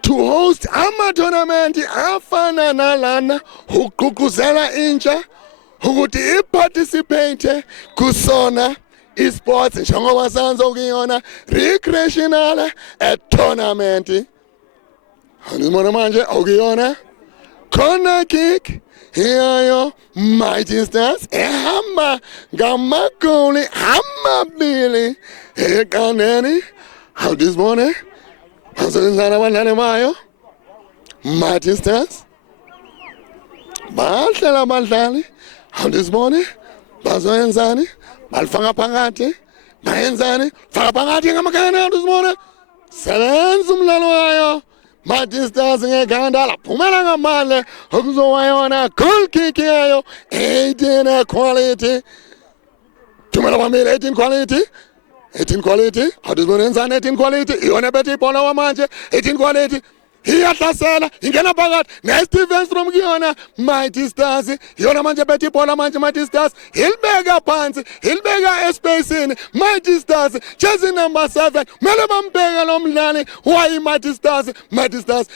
to host ama-tournament afana nalana ugqugquzela intsha ukuthi iparticipate kusona esports njengoba sanza ukuyona recreational tournament anizibona manje ukuyona corner kick hiyayo Mighty Stars ehamba ngamagoli amabili eqandeni how this morning bazenzana abadlali bayo Mighty Stars bahlela abadlali how this morning bazoyenzani balifaka phakathi bayenzani faka phakathi ngamakana how this morning sebenza umdlalo wayo Mighty Stars ngekhanda laphumela ngamandla okuzowayona goal kick yayo 18 quality thumela phambili 18 quality awuzibona enzani 18 quality iyona bethe ibhola wamanje 18 quality iyahlasela ingena phakathi ne-Stevens from kuyona Mighty Stars iyona manje bethe ibhola manje Mighty Stars ilibeka phansi ilibeka espacini Mighty Stars jersey number 7 mele bambheke lo mdlali wayi Mighty Stars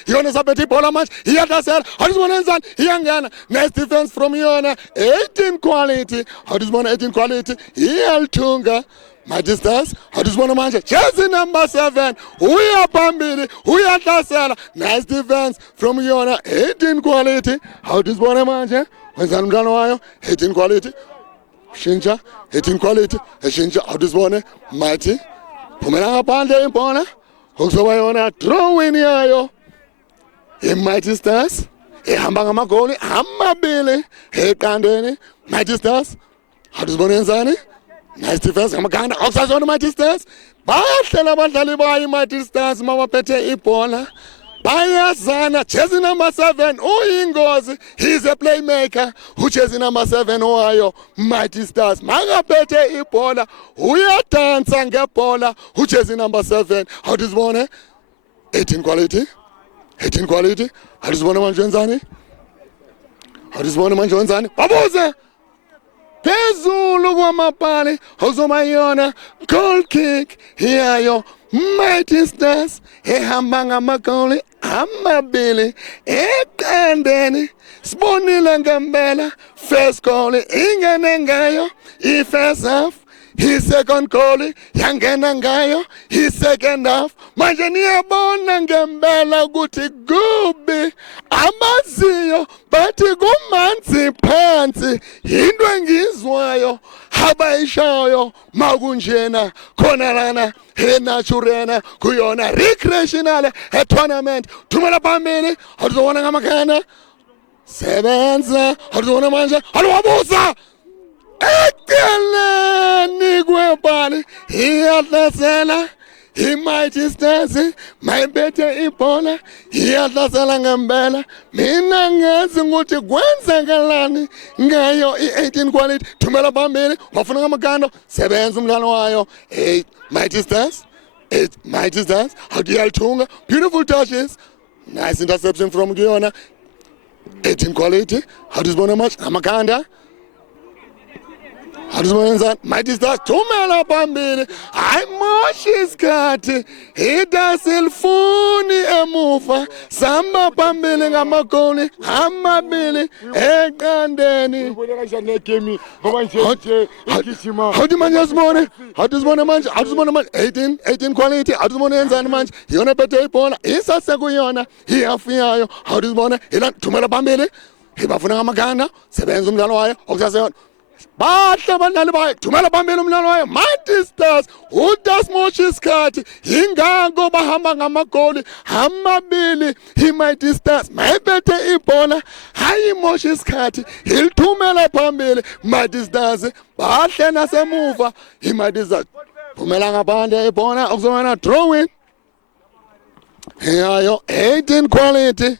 iyona sabethe ibhola manje iyahlasela awuzibona enzani iyangena ne-Stevens from yona 18 quality awuzibona 18 quality iyalithunga Mighty Stars awuzibona manje jersey number 7 uya phambili uyahlasela nice defense from yona 18 quality awuzibona manje wenzani umdlalo wayo 18 quality shintsha 18 quality eshintsha awuzibona Mighty phumela ngaphandle ibhola okuzoba yona drawing yayo Mighty Stars ehamba ngamagoli amabili eqandeni Mighty Stars awuzibona enzani nice defense ngamaganda awusazona Mighty Stars bahlela abadlali bayo Mighty Stars mabaphethe ibhola bayazana jersey number 7 uyingozi he's a playmaker jersey number 7 wayo Mighty Stars makaphethe ibhola uyadansa ngebhola jersey number 7 awuzibona 18 quality awuzibona manje wenzani babuze phezulu kwamapali ozomayona goal kick hiyayo Mighty Stars ehamba ngamagoli amabili eqandeni sibonile ngempela first goal ingene ngayo i-first half i-second goal yangena ngayo i-second half manje niyabona ngempela ukuthi kubi amaziyo bathi kumanzi phansi into engizwayo abayishayo makunjena khona lana enachurena kuyona recreational tournament thumela phambili awuzobona ngamakhana sebenza awuzibona manje aluwabusa eceleni kwebhali iyahlasela i-Mighty Stars mayibethe ibhola iyahlasela ngempela mina ngenzi ukuthi kwenzekalani ngayo i-18 quality thumela phambili wafuna ngamakando sebenza umdlalo wayo Mighty Stars Mighty Stars awudiyalithunga beautiful touches nice interception from kuyona 18 quality awudizibona match ngamakanda awudizibona Mighty Stars thumela phambili ayimoshi isikhathi idasilfuni emuva samba phambili ngamagoli amabili eqandeni awudizibona manje 18 quality awudizibona yenzani manje yona phethe ibhola isasekuyona iyafiyayo awudizibona thumela phambili ibafuna ngamakanda sebenza umdlalo wayo okusaseyona bahle abadlali bayo thumela phambili umdlalo wayo Mighty Stars udasimosha isikhathi yingakho bahamba ngamagoli amabili i-Mighty Stars mayibethe ibhola hayimosha isikhathi ilithumela phambili Mighty Stars bahle nasemuva i-Mighty Stars phumela ngaphandle ibhola okuzona drawing yayo 18 quality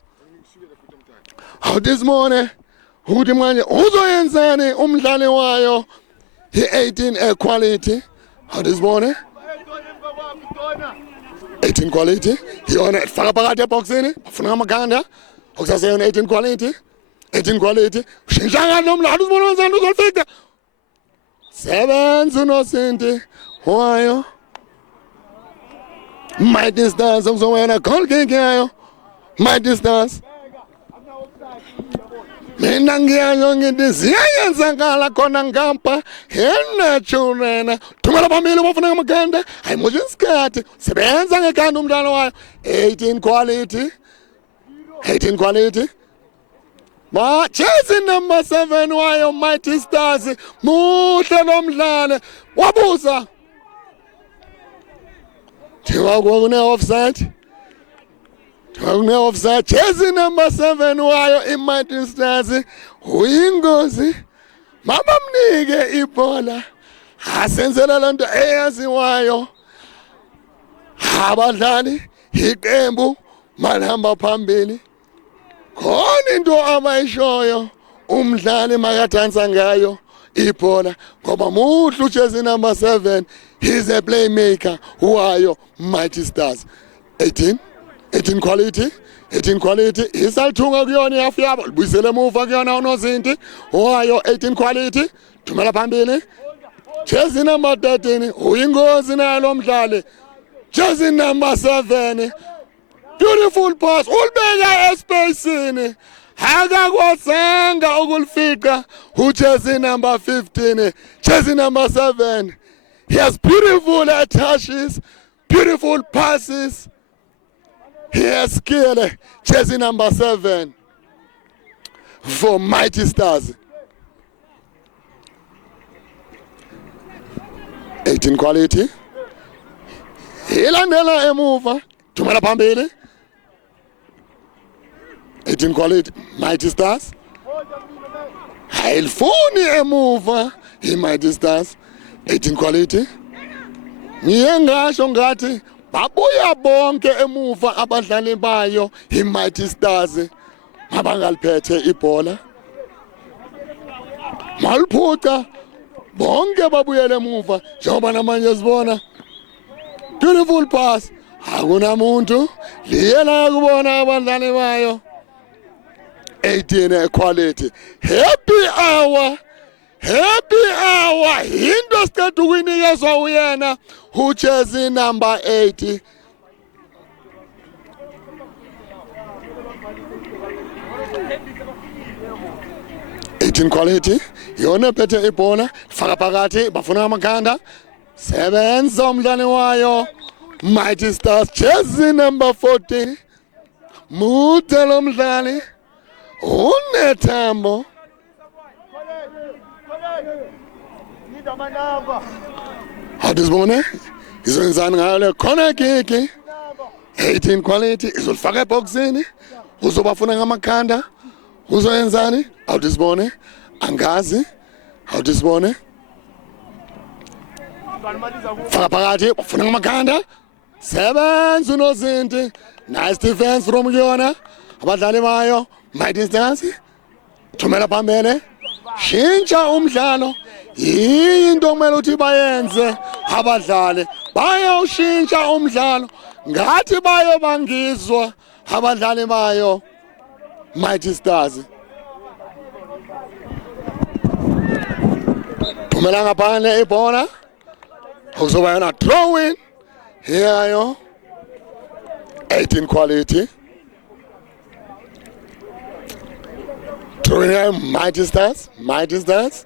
awudizibone ukuthi manje uzoyenzani umdlali wayo i-18 quality awudizibone 18 quality yona ifaka phakathi eboxini bafuna ngamakhanda okusaseyona 18 quality ushintsha nomdlalo uzibona wenzani uzolifika sebenza unosinti wayo Mighty Stars okuzowena goal kick yayo Mighty Stars mina ngiyayo ngithi ziyayenzakala khona ngapha enatshurena thumela phambili bafuna ngamakhanda ayimosha isikhathi sebenza ngekhanda umdlalo wayo 18 quality jersey number 7 wayo Mighty Stars muhle lo mdlalo wabuza thiwa kune-offside jersey number 7 wayo i-Mighty Stars uyingozi mabamnike ibhola asenzela lento eyaziwayo abadlali iqembu malihamba phambili khona into abayishoyo umdlali makadansa ngayo ibhola ngoba muhle ujersey number 7 he's a playmaker wayo Mighty Stars 18 quality isalithunga kuyona iyafika libuyisele emuva kuyona unozinti wayo 18 quality thumela phambili jersey number 13 uyingozi nayo lo mdlali jersey number 7 beautiful pass ulibeka espacini akakwazanga ukulifika ujersey number 15 jersey number 7 he has beautiful touches beautiful passes. He has skill, jersey number 7 for Mighty Stars. 18 quality. Ilandela emuva, thumela phambili. 18 quality, Mighty Stars. Ayilifuni emuva, i-Mighty Stars. 18 quality. Ngiye ngasho ngathi babuya bonke emuva abadlali bayo i-Mighty Stars abangaliphethe ibhola maliphuca bonke babuyele emuva njengoba namanje sibona beautiful pass akunamuntu liyela kubona abadlali bayo 18 quality happy hour into siqeda ukuyinikezwa uyena ujersey number 80 18 quality yona phethe ibhola faka phakathi bafuna amakhanda sebenza umdlali wayo Mighty Stars jersey number 14 mude lo mdlali unethambo Hadizibone izenzani ngayo le corner kick 18 quality izolifaka eboxini uzobafuna ngamakhanda Uzoyenzani? Awudisibone? Angazi. Awudisibone? Faka phakathi, ufuna ngamakhanda. Sebenza unozinti. Nice defense from kuyona. Abadlali bayo, Mighty Stars. Thumela phambili. Shintsha umdlalo. Into kumele uthi bayenze abadlali. Bayawushintsha umdlalo. Ngathi bayo bangizwa abadlali bayo. Mighty Stars. Thumela ngaphandle ibhola. Kuzoba yona throw in. Here yo. 18 quality. Throw in here, Mighty Stars. Mighty Stars.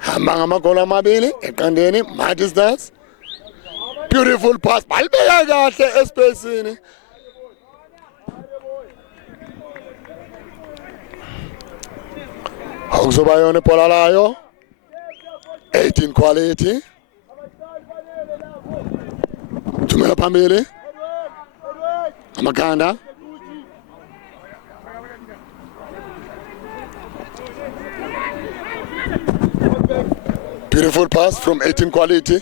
Hamba ngamagoli amabili eqandeni, Mighty Stars. Beautiful pass. Balibeka kahle espacini. Kuzoba yona ibhola layo. 18 quality. Thumela phambili. Amakhanda. Beautiful pass from 18 quality.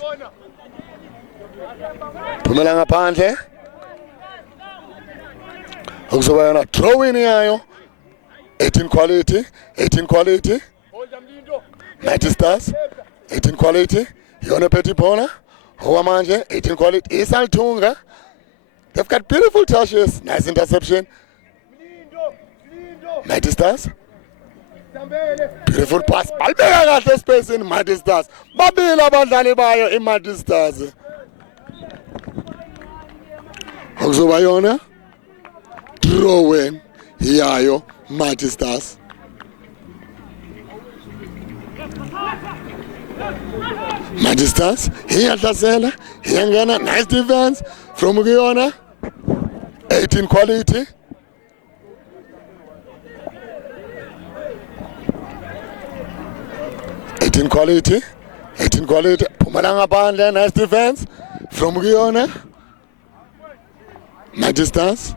Thumela ngaphandle. Kuzoba yona throw in yayo. 18 quality. 18 quality. Mighty Stars. 18 quality. Yona phethe ibhola. Manje 18 quality. Isalthunga. They've got beautiful touches. Nice interception. Mighty Stars. Beautiful pass. Balibeka kahle space in Mighty Stars. Babili abadlali bayo iMighty Stars. Kuzoba yona throw in yayo Mighty Stars. Mighty Stars. Iyahlasela. Iyangena. Nice defense from kuyona. 18 quality. Quality, 18 quality. Pumalanga ngaphandle, nice defense from kuyona. Mighty Stars.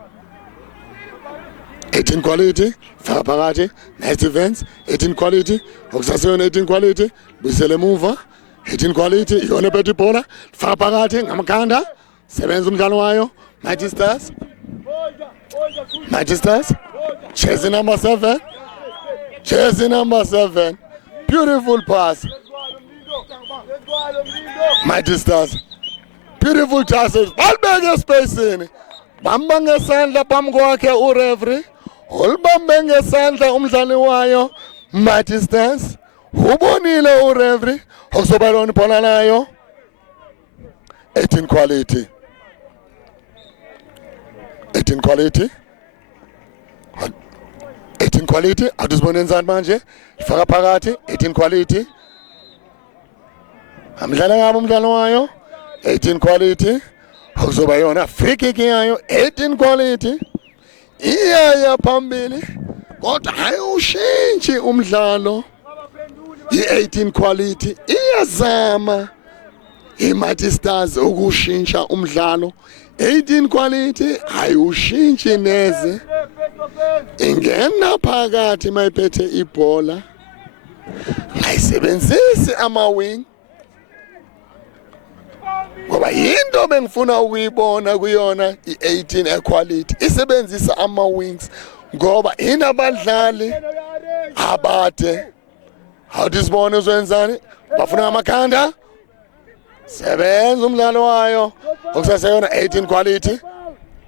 18 quality. Faka phakathi, nice defense. 18 quality. Okusasiyona 18 quality. Bisele muva. 18 quality. Yona phethe ibhola. Faka phakathi ngamakhanda. Sebenza umdlalo wayo. Mighty Stars. Mighty Stars. Jersey number 7. Jersey number 7. Beautiful pass. Mighty Stars. Beautiful passes. Balibeke space in. Bamba ngesandla phambi kwakhe ureferee. Ulibambe ngesandla umdlali wayo Mighty Stars. Ubonile ureferee. Okuzoba lona ibhola layo. 18 quality. 18 quality. 18 quality. Adusibone enzani manje? Ifaka phakathi 18 quality. Amdlala ngabo umdlalo wayo 18 quality. Akuzoba yona free kick yayo 18 quality. Iyaya phambili. Kodwa ayushintshi umdlalo. I18 quality iyazama iMighty Stars ukushintsha umdlalo. 18 quality ayushintshi neze. Ingena phakathi mayiphethe ibhola. Ngayisebenzisi ama-wing. Ngoba yinto bengifuna ukuyibona kuyona i18 equality. Isebenzisa ama-wings ngoba inabadlali abade. Awudisibone uzwenzani? Bafuna ngamakhanda. Sebenza umdlalo wayo. Okusaseyona 18 quality.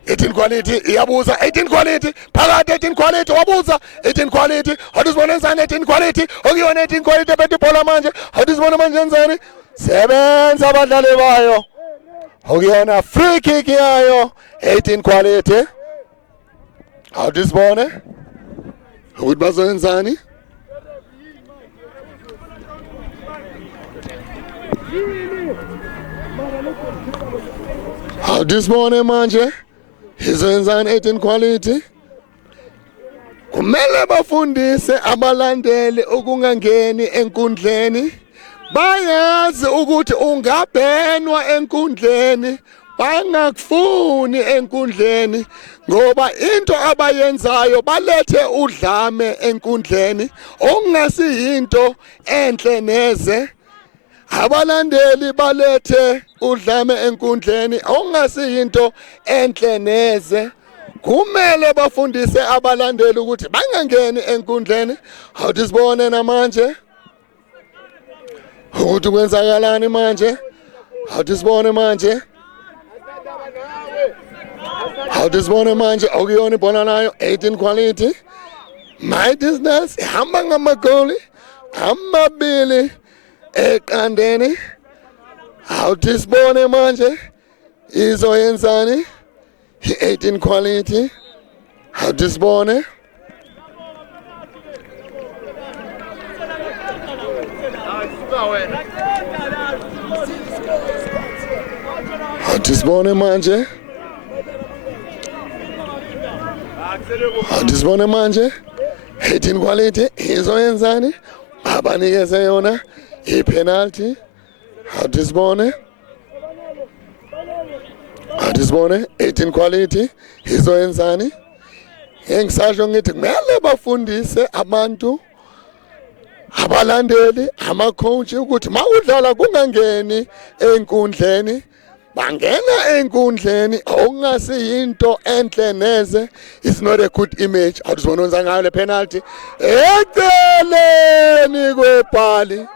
18 quality iyabuza 18 quality phakathi 18 quality wabuza 18 quality awudisibone enzani 18 quality okuyona 18 quality ephethe ibhola manje awudisibone manje enzani sebenza abadlali bayo okuyona free kick yayo 18 quality awudisibone ukuthi bazoyenzani awudisibone manje izenzani 18 quality. Kumele bafundise abalandeli ukungangeni enkundleni. Bayazi ukuthi ungabhenwa enkundleni. Bangakufuni enkundleni ngoba into abayenzayo balethe udlame enkundleni okungasiyinto enhle neze. Abalandeli balethe udlame enkundleni okungasiyinto enhle neze. Kumele bafundise abalandeli ukuthi bangangeni enkundleni. Awuthi sibone namanje ukuthi kwenzakalani manje. Awuthi sibone manje. Awuthi sibone manje okuyona ibhola nayo 18 quality. Mightiness ihamba ngamagoli amabili eqandeni. Awuthi sibone manje izoyenzani 18 quality. Awuthi sibone. Awuthi sibone manje. Awuthi sibone manje 18 quality izoyenzani abanikeze yona ipenalty. Awuthi sibone. Awuthi sibone 18 quality izoyenzani. Engisasho ngithi kumele bafundise abantu abalandeli ama-coach ukuthi mawudlala kungangeni enkundleni. Bangena enkundleni okungasiyinto enhle neze. It's not a good image. Awuthi sibone wenza ngayo le penalty. Eceleni kwepali.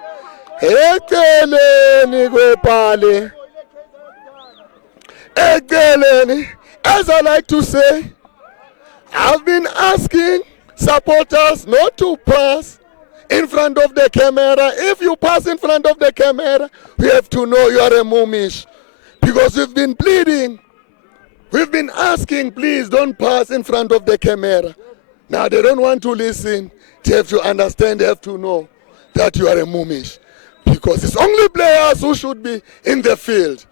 Eceleni kwepali. Eceleni. As I like to say, I've been asking supporters not to pass in front of the camera. If you pass in front of the camera, we have to know you are a Mumish. Because we've been pleading. We've been asking, please don't pass in front of the camera. Now they don't want to listen. They have to understand, they have to know that you are a Mumish. Because it's only players who should be in the field.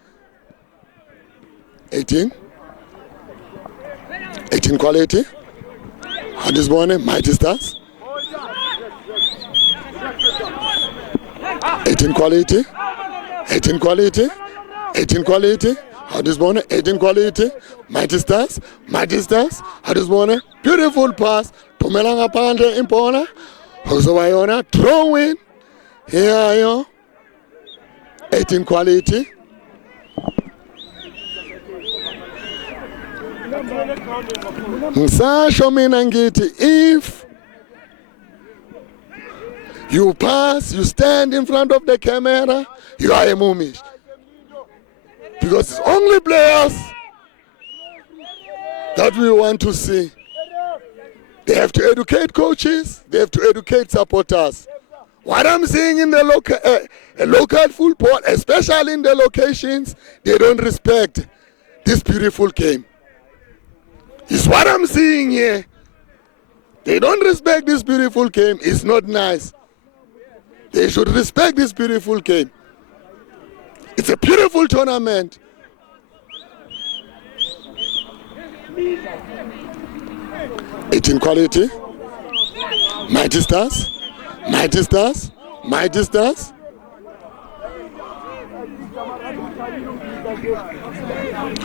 18. 18 quality. How this morning, Mighty Stars. 18 quality. 18 quality. 18 quality. How this morning, 18 quality. Mighty Stars. Mighty Stars. How this morning, beautiful pass. Tumelanga pande impona. Hosobayona. Throw in. Here you 18 quality. Msasho mina ngithi, if you pass, you stand in front of the camera, you are a Mumish. Because it's only players that we want to see. They have to educate coaches, they have to educate supporters. What I'm seeing in the local football, especially in the locations, they don't respect this beautiful game. It's what I'm seeing here. They don't respect this beautiful game. It's not nice. They should respect this beautiful game. It's a beautiful tournament. It's quality. Mighty Stars. Mighty Stars. Mighty Stars.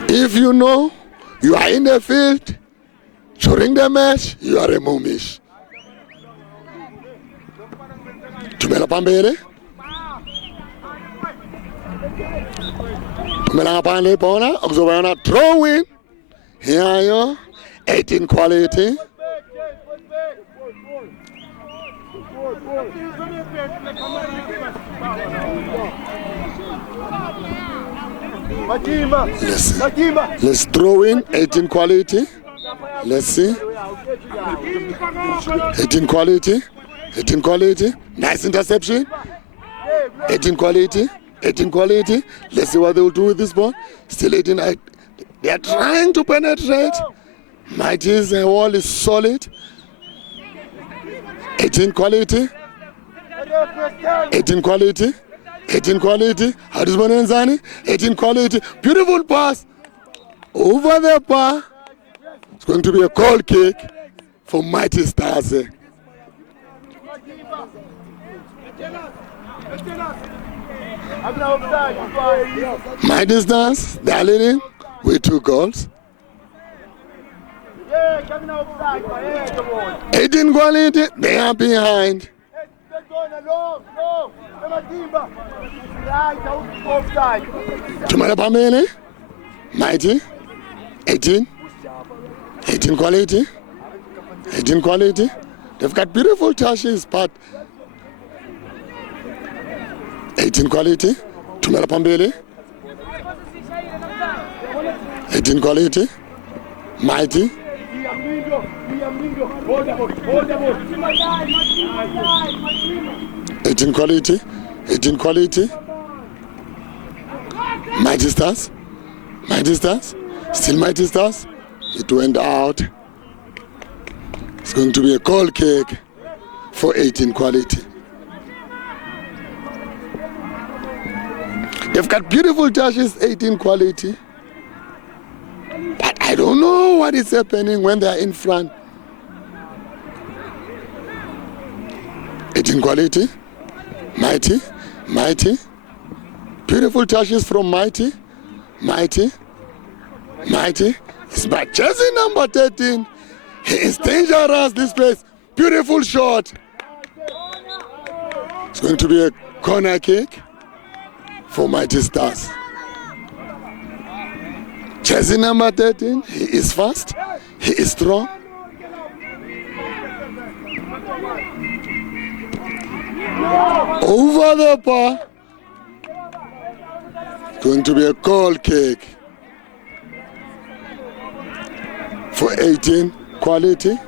If you know you are in the field during the match, you are a Mumish. Tumela pambele. Tumela pambele bona. Okuzobayona throw in. Here you 18 quality. Let's throw in 18 quality. Let's see. 18 quality. 18 quality. Nice interception. 18 quality. 18 quality. Let's see what they will do with this ball. Still 18. They are trying to penetrate. Mighty's wall is solid. 18 quality. 18 quality. 18 quality. How does Bonenzani? 18 quality. Beautiful pass. Over the bar. It's going to be a goal kick for Mighty Stars. Mighty Stars, they are leading with 2 goals. 18 quality, they are behind. Tumela Pamele, Mighty, 18 quality, 18 quality. They've got beautiful touches, but 18 quality, Tumela Pambele, 18 quality, Mighty. 18 quality, 18 quality. Mighty Stars, still Mighty Stars. It went out. It's going to be a goal kick for 18 quality. They've got beautiful touches, 18 quality. But I don't know what is happening when they are in front. 18 quality, Mighty. Beautiful touches from Mighty. It's by jersey number 13. He is dangerous, this place. Beautiful shot. It's going to be a corner kick for Mighty Stars. Jersey number 13, he is fast, he is strong. Over the bar. Going to be a goal kick for 18 quality.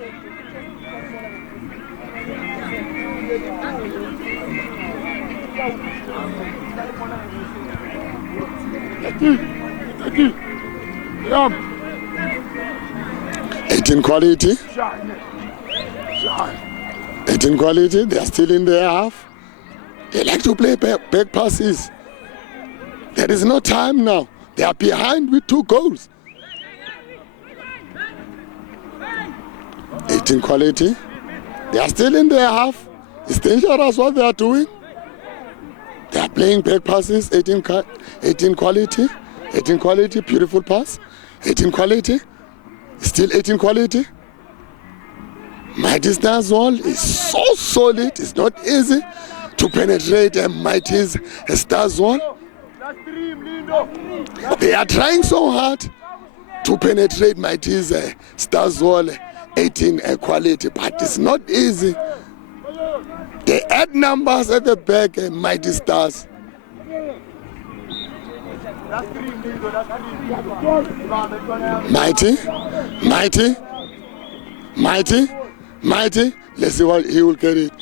Yeah. 18 quality. 18 quality. They are still in their half. They like to play back passes. There is no time now. They are behind with 2 goals. 18 quality. They are still in their half. It's dangerous what they are doing. They are playing back passes. 18 quality. 18 quality. Beautiful pass. 18 quality. Still 18 quality. Mighty Stars wall is so solid. It's not easy to penetrate a Mighty Stars wall. They are trying so hard to penetrate Mighty Stars wall. 18 quality, but it's not easy. They add numbers at the back, Mighty Stars. Mighty. Let's see what he will get it.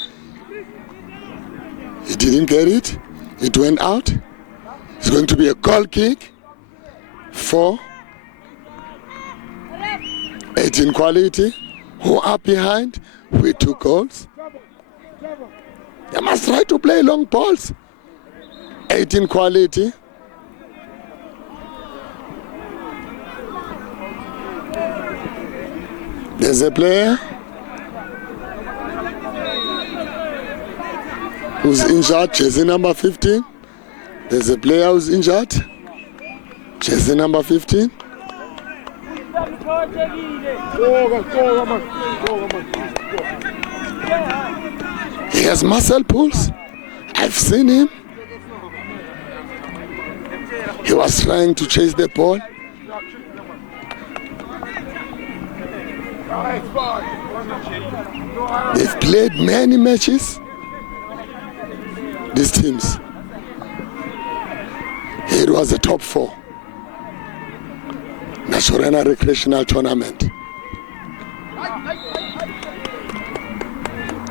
He didn't get it. It went out. It's going to be a goal kick for 18 quality, who are behind with 2 goals. They must try to play long balls. 18 quality. There's a player who's injured, jersey number 15. There's a player who's injured, jersey number 15. He has muscle pulls. I've seen him. He was trying to chase the ball. They've played many matches, these teams. It was a top 4 National Recreational Tournament.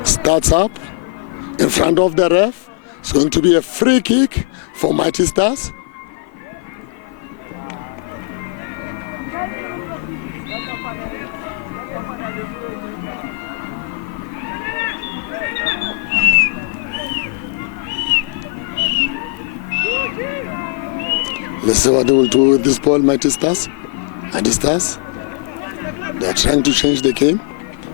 Starts up in front of the ref. It's going to be a free kick for Mighty Stars. Let's see what they will do with this ball, Mighty Stars. Mighty Stars, they are trying to change the game.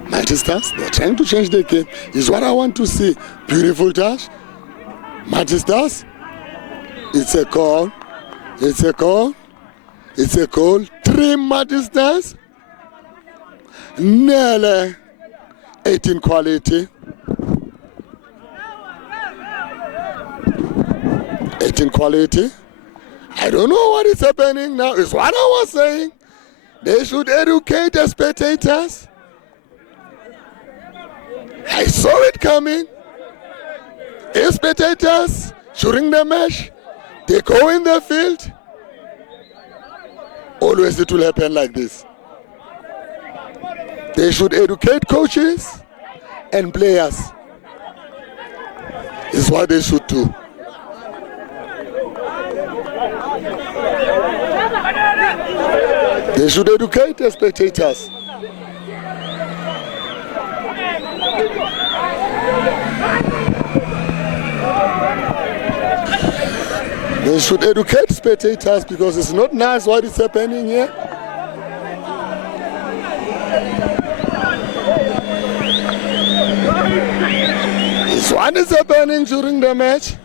Mighty Stars, they are trying to change the game. Is what I want to see. Beautiful touch. Mighty Stars, it's a goal. It's a goal. It's a goal. 3 Mighty Stars. Nele 18 quality. 18 quality. I don't know what is happening now. It's what I was saying. They should educate the spectators. I saw it coming. If spectators shooting the match, they go in the field. Always it will happen like this. They should educate coaches and players. Is what they should do. They should educate the spectators. They should educate spectators because it's not nice what is happening here. It's what is happening during the match.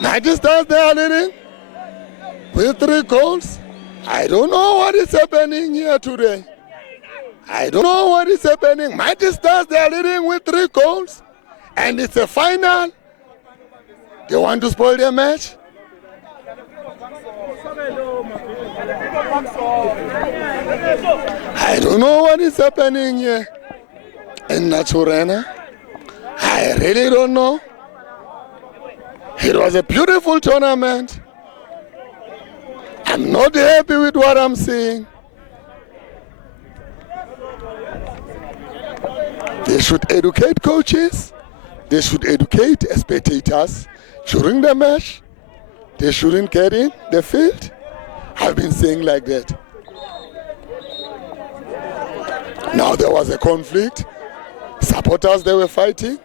Manchester, they are leading with 3 goals. I don't know what is happening here today. I don't know what is happening. Manchester, they are leading with 3 goals. And it's a final. They want to spoil their match. I don't know what is happening here in Naturena. I really don't know. It was a beautiful tournament. I'm not happy with what I'm seeing. They should educate coaches. They should educate spectators during the match. They shouldn't get in the field. I've been saying like that. Now there was a conflict. Supporters, they were fighting.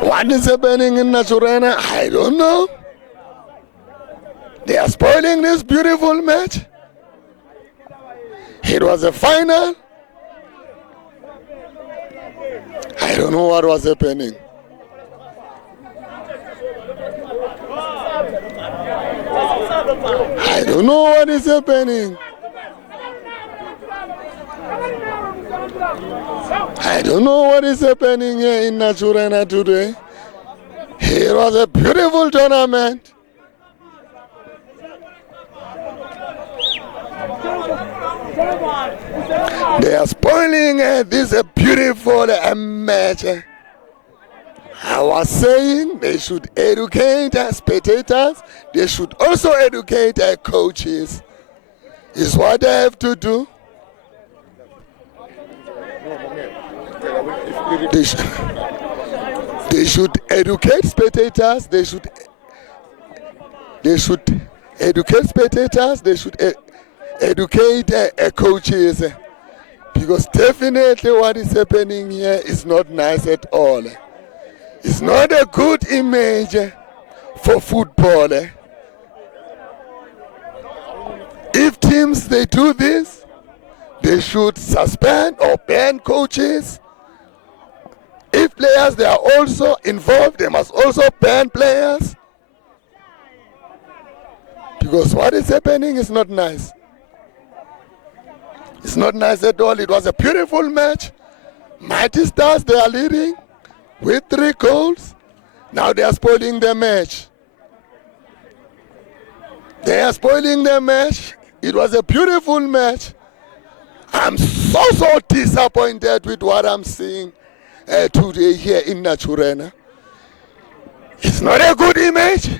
What is happening in Naturena? I don't know. They are spoiling this beautiful match. It was a final. I don't know what was happening. I don't know what is happening. I don't know what is happening here in Naturena today. It was a beautiful tournament. They are spoiling this beautiful match. I was saying they should educate spectators. They should also educate coaches. Is what they have to do. They should educate spectators. They should educate spectators. They should educate coaches. Because definitely what is happening here is not nice at all. It's not a good image for football. If teams, they do this, they should suspend or ban coaches. If players, they are also involved, they must also ban players. Because what is happening is not nice. It's not nice at all. It was a beautiful match. Mighty Stars, they are leading with 3 goals. Now they are spoiling the match. They are spoiling the match. It was a beautiful match. I'm so disappointed with what I'm seeing today here in Naturena. It's not a good image.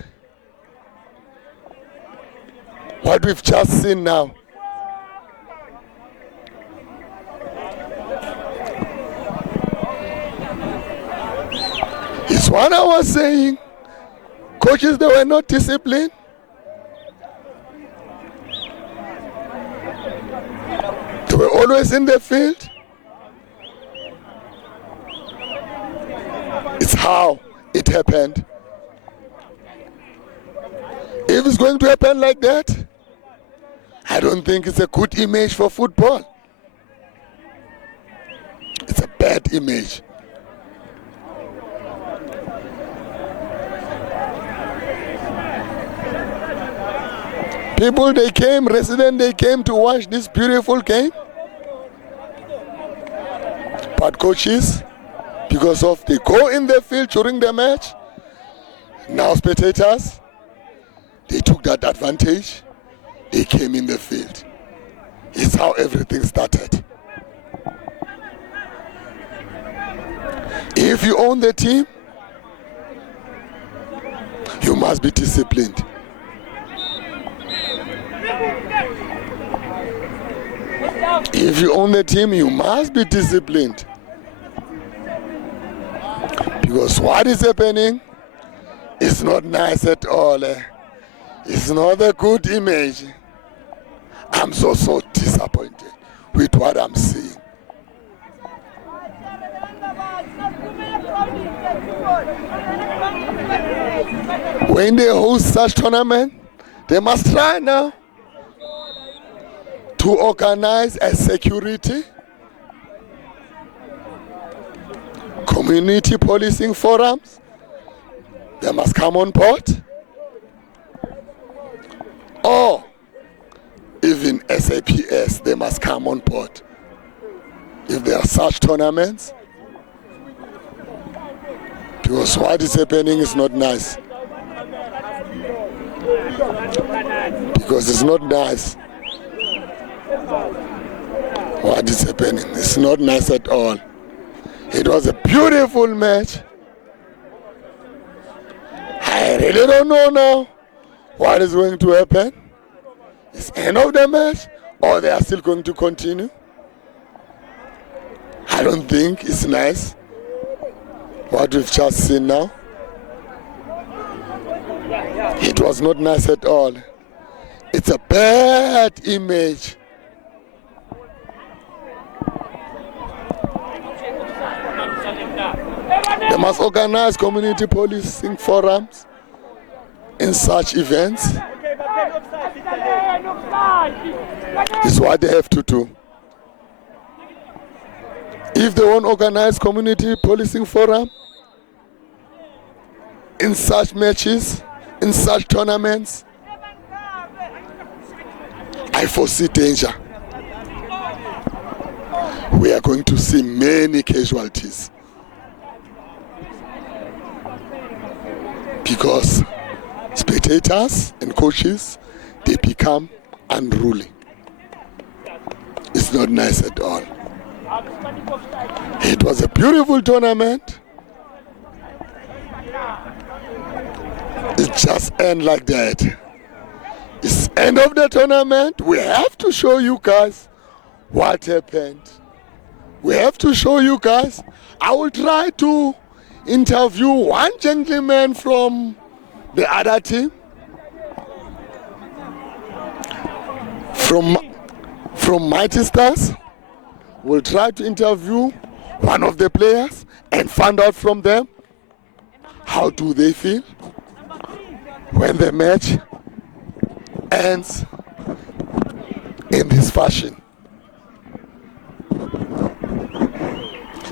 What we've just seen now. It's what I was saying. Coaches, they were not disciplined. They were always in the field. It's how it happened. If it's going to happen like that, I don't think it's a good image for football. It's a bad image. People, they came, residents, they came to watch this beautiful game. But coaches, because of they go in the field during the match, now spectators, they took that advantage. They came in the field. It's how everything started. If you own the team, you must be disciplined. If you own the team, you must be disciplined. Because what is happening is not nice at all. It's not a good image. I'm so disappointed with what I'm seeing. When they host such tournament, they must try now to organize a security, community policing forums. They must come on board. Or even SAPS, they must come on board. If there are such tournaments, because what is happening is not nice. Because it's not nice. What is happening? It's not nice at all. It was a beautiful match. I really don't know now what is going to happen. It's end of the match or they are still going to continue. I don't think it's nice what we've just seen now. It was not nice at all. It's a bad image. They must organize community policing forums in such events. It's what they have to do. If they won't organize community policing forum in such matches, in such tournaments, I foresee danger. We are going to see many casualties. Because spectators and coaches, they become unruly. It's not nice at all. It was a beautiful tournament. It just ends like that. It's end of the tournament. We have to show you guys what happened. We have to show you guys. I will try to interview one gentleman from the other team. From Mighty Stars. We'll try to interview one of the players and find out from them how do they feel when the match ends in this fashion.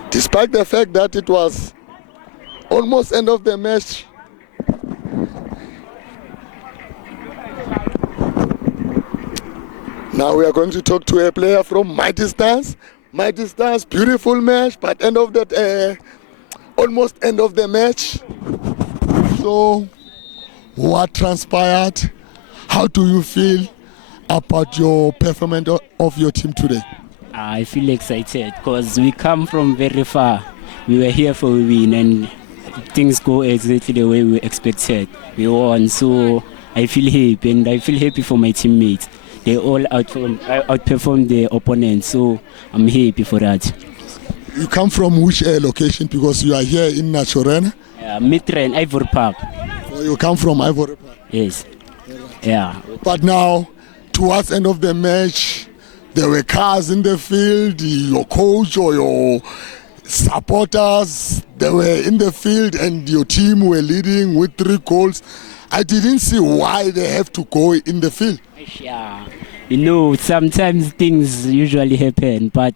Despite the fact that it was almost end of the match, now we are going to talk to a player from Mighty Stars. Mighty Stars, beautiful match, but end of that, almost end of the match. So, what transpired? How do you feel about your performance of your team today? I feel excited because we come from very far. We were here for a win and things go exactly the way we expected. We won, so I feel happy and I feel happy for my teammates. They all outperformed the opponents, so I'm happy for that. You come from which location? Because you are here in Naturena? Midrand, Ivory Park. So you come from Ivory Park? Yes. Yeah. But now, towards the end of the match, there were cars in the field, your coach or your supporters, they were in the field and your team were leading with 3 goals. I didn't see why they have to go in the field. Yeah. You know, sometimes things usually happen, but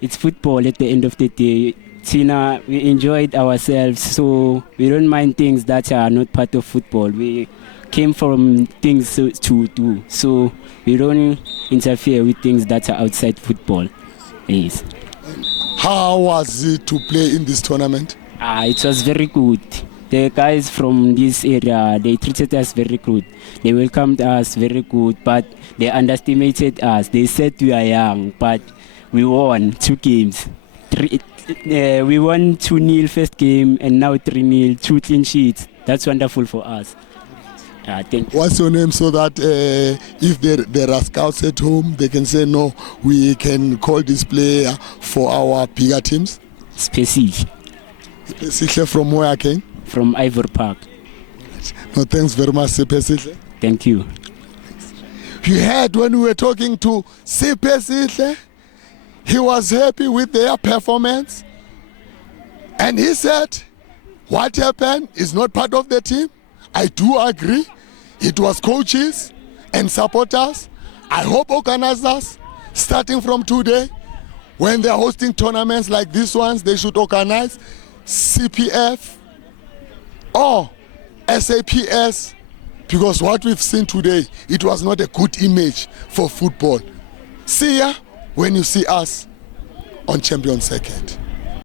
it's football at the end of the day. Tina, we enjoyed ourselves, so we don't mind things that are not part of football. We came from things to do. So we don't interfere with things that are outside football. Yes. How was it to play in this tournament? It was very good. The guys from this area, they treated us very good. They welcomed us very good, but they underestimated us. They said we are young, but we won 2 games. We won 2-0 first game, and now 3-0, 2 clean sheets. That's wonderful for us. Thank you. What's your name so that if there are scouts at home, they can say, no, we can call this player for our bigger teams? Specific. Specifically from where I came? From Ivory Park. No, thanks very much, Sihle. Thank you. You heard when we were talking to Sihle, he was happy with their performance. And he said, what happened is not part of the team. I do agree. It was coaches and supporters. I hope organizers, starting from today, when they're hosting tournaments like these ones, they should organize CPF or SAPS, because what we've seen today, it was not a good image for football. See ya when you see us on Champion Circuit.